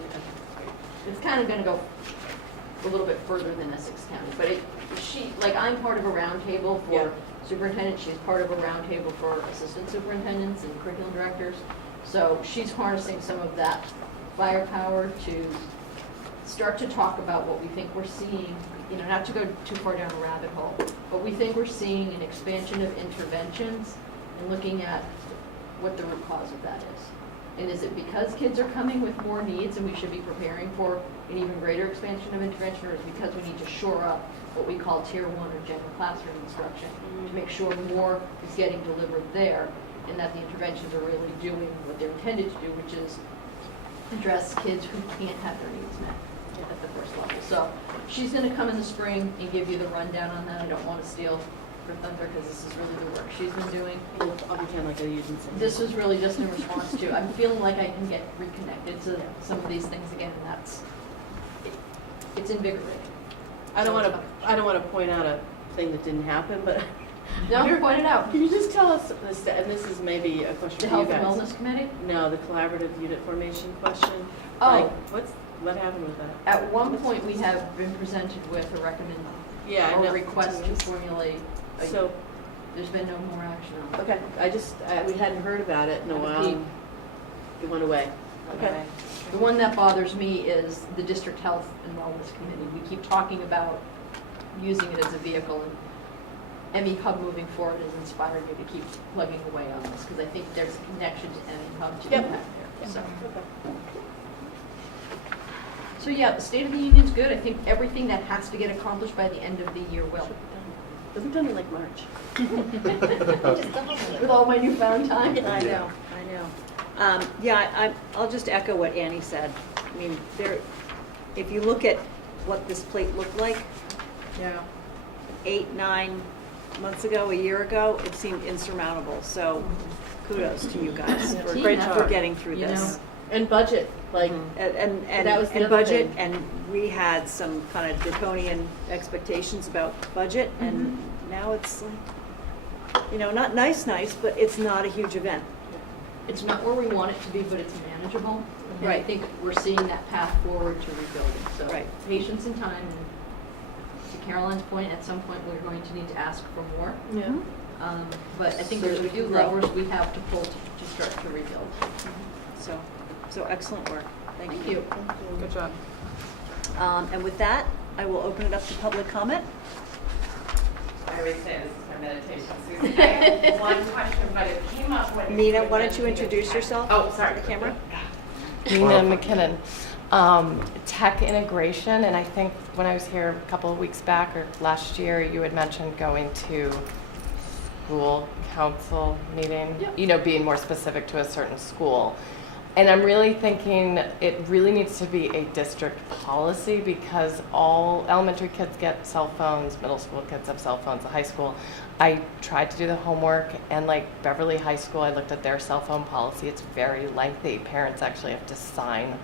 It's kind of going to go a little bit further than Essex County, but I'm part of a roundtable for superintendents. She's part of a roundtable for assistant superintendents and curriculum directors. So she's harnessing some of that firepower to start to talk about what we think we're seeing, not to go too far down a rabbit hole, but we think we're seeing an expansion of interventions and looking at what the root cause of that is. And is it because kids are coming with more needs and we should be preparing for an even greater expansion of intervention, or is it because we need to shore up what we call tier 1 or general classroom instruction to make sure more is getting delivered there and that the interventions are really doing what they're intended to do, which is address kids who can't have their needs met at the first level. So she's going to come in the spring and give you the rundown on that. I don't want to steal her thunder because this is really the work she's been doing. I'll pretend like I didn't say This was really just in response to, I'm feeling like I can get reconnected to some of these things again, and it's invigorating. I don't want to point out a thing that didn't happen, but No, point it out. Can you just tell us this? And this is maybe a question The for you Health guys. and Wellness Committee? No, the collaborative unit formation question. Oh. Like, what happened with that? At one point, we have been presented with a Yeah, I know. request to formulate. So, There's been no more action on it. okay. We hadn't heard about it in a while. It went away. Okay. The one that bothers me is the District Health and Wellness Committee. We keep talking about using it as a vehicle, and ME Hub moving forward has inspired me to keep plugging away on this, because I think there's a connection to ME Hub to Yep. impact there. So. So yeah, the State of the Union's good. I think everything that has to get accomplished by the end of the year will. Doesn't done in like March. With all my newfound time. I know. Yeah, I'll just echo what Annie said. I mean, if you look at what this plate looked like Yeah. 8, 9 months ago, a year ago, it seemed insurmountable. So kudos to you guys for Team effort, getting through you this. know? And budget, like, And That was the and other budget, thing. and we had some kind of draconian expectations about budget, and now it's like, not nice, but it's not a huge event. It's not where we want it to be, but it's manageable. And I Right. think we're seeing that path forward to rebuilding. So Right. patience and time. And to Caroline's point, at some point, we're going to need to ask for more. yeah. But I think So there's a we few can grow. levers we have to pull to start to rebuild. So excellent work. Thank Thank you. you. Good job. And with that, I will open it up to public comment. I always say this is my meditation, Susan. I have one question, but it came up when Nina, why don't you introduce yourself? Oh, sorry. To the camera. Nina McKinnon. Tech integration, and I think when I was here a couple of weeks back or last year, you had mentioned going to school council meeting, being more specific to a certain school. And I'm really thinking it really needs to be a district policy because all elementary kids get cell phones, middle school kids have cell phones, the high school. I tried to do the homework, and like Beverly High School, I looked at their cell phone policy. It's very lengthy. Parents actually have to sign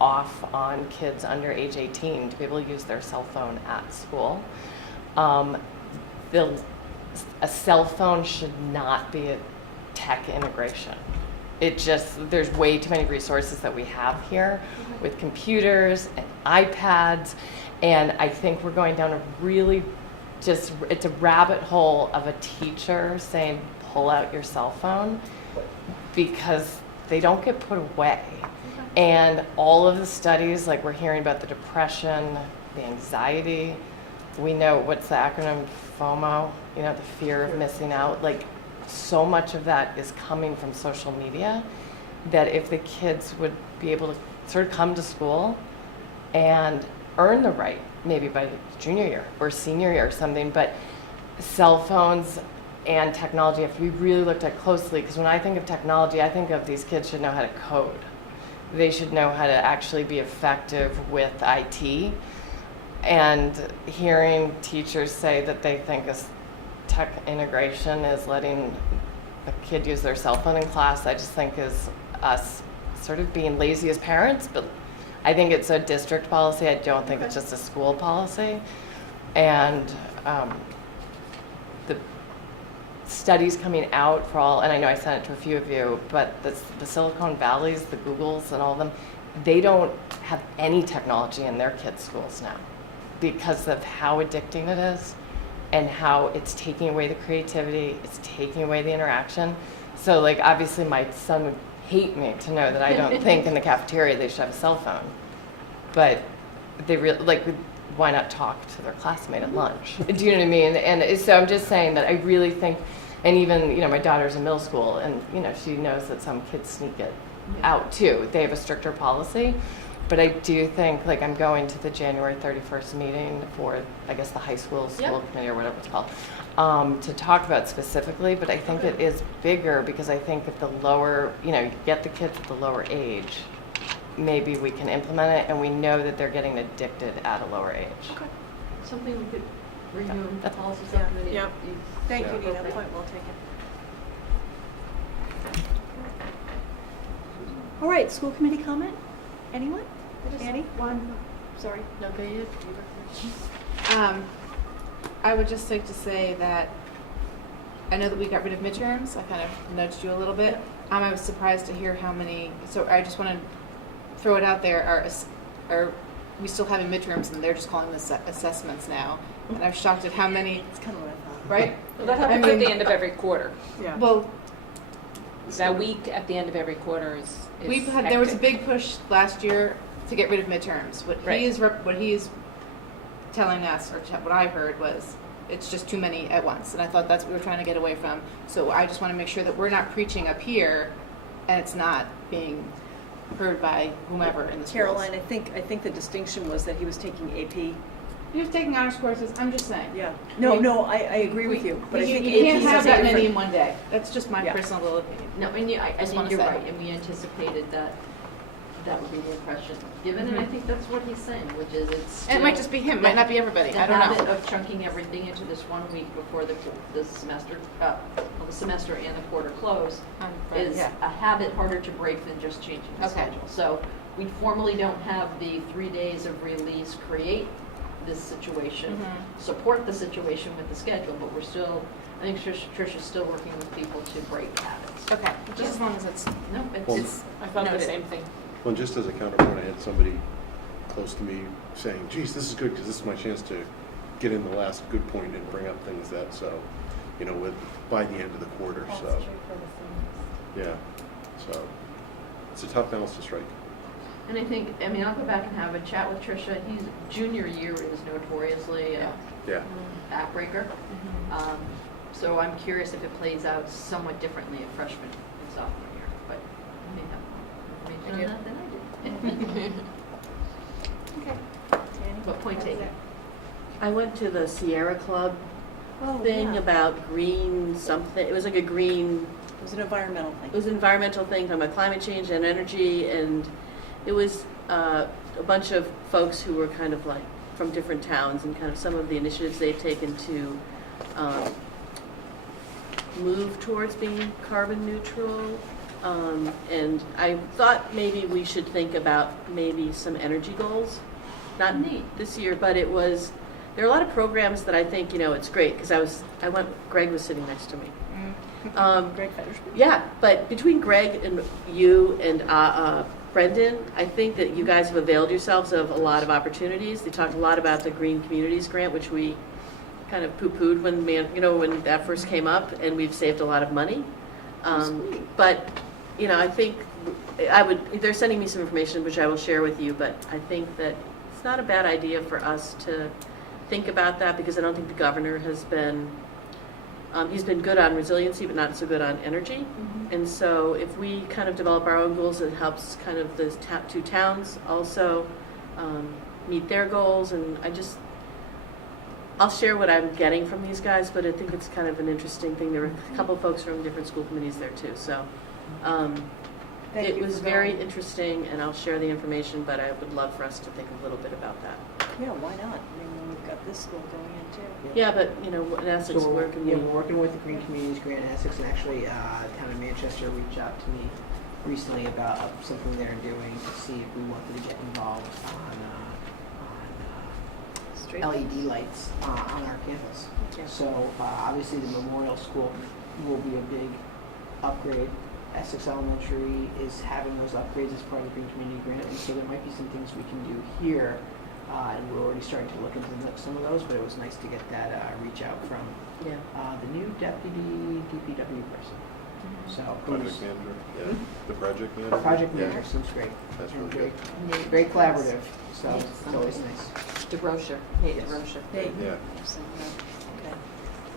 off on kids under age 18 to be able to use their cell phone at school. A cell phone should not be a tech integration. There's way too many resources that we have here with computers and iPads, and I think we're going down a really it's a rabbit hole of a teacher saying, pull out your cell phone, because they don't get put away. And all of the studies, like we're hearing about the depression, the anxiety, we know what's the acronym FOMO, the fear of missing out, like so much of that is coming from social media, that if the kids would be able to sort of come to school and earn the right, maybe by junior year or senior year or something, but cell phones and technology have to be really looked at closely, because when I think of technology, I think of these kids should know how to code. They should know how to actually be effective with IT. And hearing teachers say that they think tech integration is letting a kid use their cell phone in class, I just think is us sort of being lazy as parents, but I think it's a district policy. I don't think it's just a school policy. And the studies coming out for all, and I know I sent it to a few of you, but the Silicon Valleys, the Googles and all of them, they don't have any technology in their kids' schools now because of how addicting it is and how it's taking away the creativity, it's taking away the interaction. So like obviously my son would hate me to know that I don't think in the cafeteria they should have a cell phone. But they really, why not talk to their classmate at lunch? Do you know what I mean? And so I'm just saying that I really think, and even, my daughter's in middle school, and, she knows that some kids sneak it out too. They have a stricter policy. But I do think, I'm going to the January 31st meeting for, I guess, the high school committee or whatever it's called, to talk about specifically. But I think it is bigger because I think at the lower, you get the kids at the lower age, maybe we can implement it, and we know that they're getting addicted at a lower age. Okay. Something we could review in the policy Yeah. subcommittee. Yeah. Thank you, Yeah. Nina. Point well taken. All right, school committee comment? Anyone? Annie? One. Sorry. No, go ahead. I would just like to say that I know that we got rid of midterms. I kind of nudged you a little bit. I was surprised to hear how many. So I just want to throw it out there. Are we still having midterms, and they're just calling this assessments now? And I'm shocked at how many. That's kind of what I thought. Right? Well, that happens at the end of every quarter. Yeah. Well, That week at the end of every quarter is there was a hectic. big push last year to get rid of midterms. What Right. he is telling us, or what I heard, was it's just too many at once, and I thought that's what we were trying to get away from. So I just want to make sure that we're not preaching up here, and it's not being heard by whomever in the schools. Caroline, I think the distinction was that he was taking AP. He was taking honors courses, I'm just saying. Yeah. No, I agree with you, but I think You can't AP have has a that many in different. one day. That's just my Yeah. personal little opinion. No, and I Just think wanna you're say. right, and we anticipated that that would be the impression given, and I Mhm. think that's what he's saying, which is it's. And it might still just be him, it might not be everybody, the I don't habit know. of chunking everything into this 1 week before the semester, the semester and the quarter close is Yeah. a habit harder to break than just changing the Okay. schedule. So we formally don't have the 3 days of release create this situation, support the situation with the schedule, but we're still, I think Tricia's still working with people to break habits. Okay, just as long as it's, No, Well, it's, I thought the Noted. same thing. Well, just as a counterpoint, I had somebody close to me saying, geez, this is good because this is my chance to get in the last good point and bring up things that, so, by the end of the quarter, That's so, true for the seniors. yeah. So, it's a tough balance to strike. and I think, I'll go back and have a chat with Tricia. Junior year is notoriously a Yeah. backbreaker. So I'm curious if it plays out somewhat differently at freshman and sophomore year, but you may have more information on that than I do. But point taken. I went to the Sierra Club Oh, thing yeah. about green something. It was like a green, It was an environmental it thing. was an environmental thing talking about climate change and energy, and it was a bunch of folks who were kind of like from different towns and kind of some of the initiatives they've taken to move towards being carbon neutral. And I thought maybe we should think about maybe some energy goals. Not Neat. this year, but it was, there are a lot of programs that I think, it's great, because Greg was sitting next to me. Greg Fetterman? Yeah, but between Greg and you and Brendan, I think that you guys have availed yourselves of a lot of opportunities. They talked a lot about the Green Communities Grant, which we kind of poo-pooed when that first came up, and we've saved a lot of money. But, I think they're sending me some information, which I will share with you, but I think that it's not a bad idea for us to think about that, because I don't think the governor has been, he's been good on resiliency, but not so good on energy. And so if we kind of develop our own goals, it helps kind of the two towns also meet their goals. And I'll share what I'm getting from these guys, but I think it's kind of an interesting thing. There were a couple folks from different school committees there too. So Thank it you was for very going. interesting, and I'll share the information, but I would love for us to think a little bit about that. Yeah, why not? We've got this school going in too. Yeah, but, in Essex, So where can we? we're working with the Green Communities Grant in Essex, and actually, town of Manchester reached out to me recently about something they're doing to see if we wanted to get involved on Straight. LED lights on our campus. Okay. So obviously the Memorial School will be a big upgrade. Essex Elementary is having those upgrades as part of the Green Community Grant, and so there might be some things we can do here. And we're already starting to look into some of those, but it was nice to get that reach out from Yeah. the new deputy DPW person. So it was- Project manager, yeah. The project manager? project Yeah. manager seems great. That's And really very, very collaborative, so it's always nice. DeRocher, Nate DeRocher. Nate? Yeah. Okay.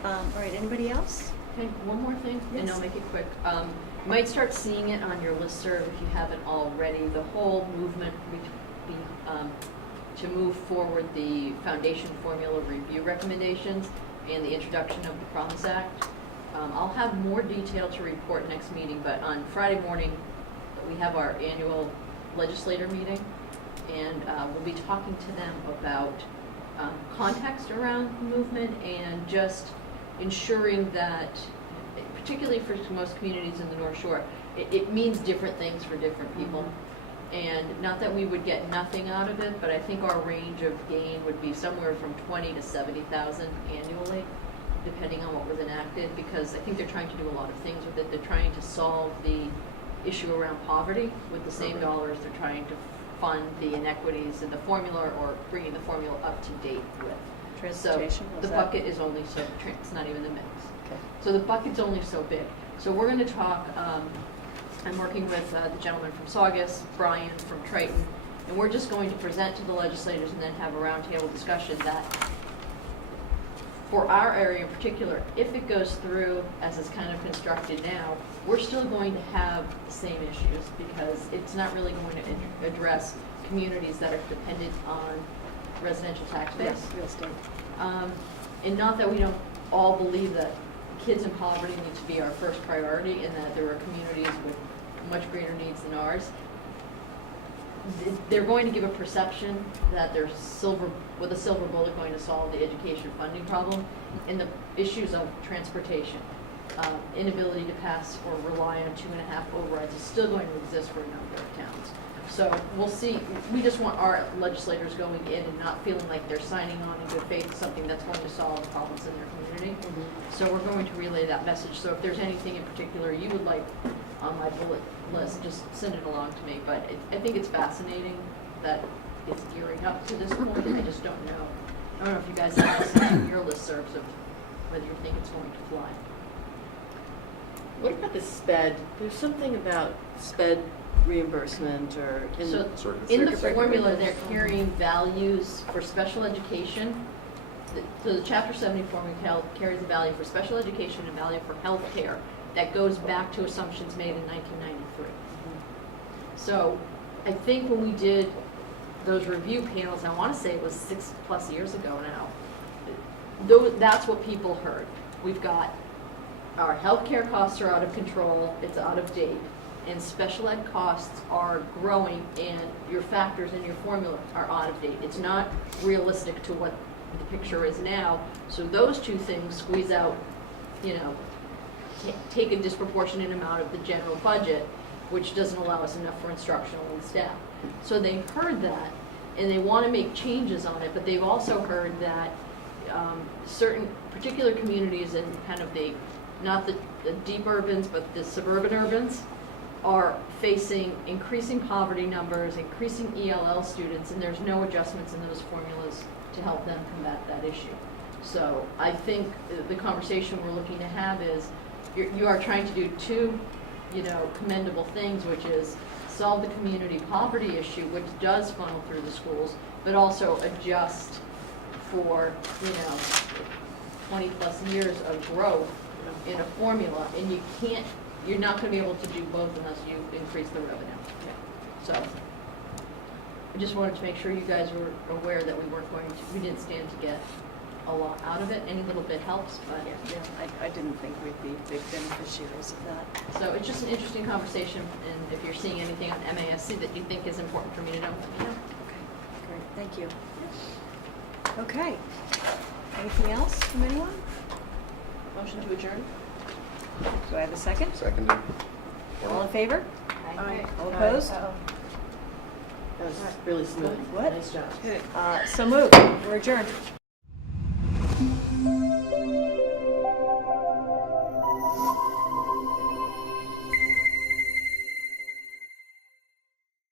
All right, anybody else? Okay, one more thing, and I'll make it quick. You might start seeing it on your listserv if you haven't already. The whole movement to move forward the foundation formula review recommendations and the introduction of the Promise Act. I'll have more detail to report next meeting, but on Friday morning, we have our annual legislator meeting, and we'll be talking to them about context around the movement and just ensuring that, particularly for most communities in the North Shore, it means different things for different people. And not that we would get nothing out of it, but I think our range of gain would be somewhere from 20 to 70,000 annually, depending on what was enacted, because I think they're trying to do a lot of things with it. They're trying to solve the issue around poverty with the same dollars they're trying to fund the inequities in the formula, or bringing the formula up to date with. Transportation, So was the that? bucket is only so, it's not even the mix. Okay. So the bucket's only so big. So we're going to talk, I'm working with the gentleman from Saugus, Brian from Triton, and we're just going to present to the legislators and then have a roundtable discussion that for our area in particular, if it goes through as it's kind of constructed now, we're still going to have the same issues because it's not really going to address communities that are dependent on residential tax base. Yes, real estate. And not that we don't all believe that kids in poverty need to be our first priority and that there are communities with much greater needs than ours. They're going to give a perception that they're with a silver bullet going to solve the education funding problem, and the issues of transportation, inability to pass or rely on 2.5 overrides is still going to exist for a number of towns. So we'll see. We just want our legislators going in and not feeling like they're signing on in good faith something that's going to solve the problems in their community. So we're going to relay that message. So if there's anything in particular you would like on my bullet list, just send it along to me. But I think it's fascinating that it's gearing up to this point. I just don't know. I don't know if you guys have seen your listservs of whether you think it's going to fly. What about the SPED? There's something about SPED reimbursement or in So Circuit in the breaker. formula, they're carrying values for special education. So the Chapter 70 formula carries a value for special education and value for health care that goes back to assumptions made in 1993. So I think when we did those review panels, I want to say it was 6+ years ago now, that's what people heard. We've got our healthcare costs are out of control, it's out of date, and special ed costs are growing, and your factors in your formula are out of date. It's not realistic to what the picture is now. So those two things squeeze out, take a disproportionate amount of the general budget, which doesn't allow us enough for instructional and staff. So they heard that, and they want to make changes on it, but they've also heard that certain particular communities in kind of not the deep urbans, but the suburban urbans, are facing increasing poverty numbers, increasing ELL students, and there's no adjustments in those formulas to help them combat that issue. So I think the conversation we're looking to have is you are trying to do two, commendable things, which is solve the community poverty issue, which does funnel through the schools, but also adjust for 20+ years of growth in a formula, and you're not going to be able to do both unless you increase the revenue. So I just wanted to make sure you guys were aware that we didn't stand to get a lot out of it. Any little bit helps, but I didn't think we'd be big beneficiaries of that. so it's just an interesting conversation, and if you're seeing anything on MASC that you think is important for me to know, let me know. Okay, great, thank you. Okay, anything else from anyone? Motion to adjourn? Do I have a second? Seconded. All in favor? Aye. All opposed? That was really smooth. What? Nice job. So moved, we're adjourned.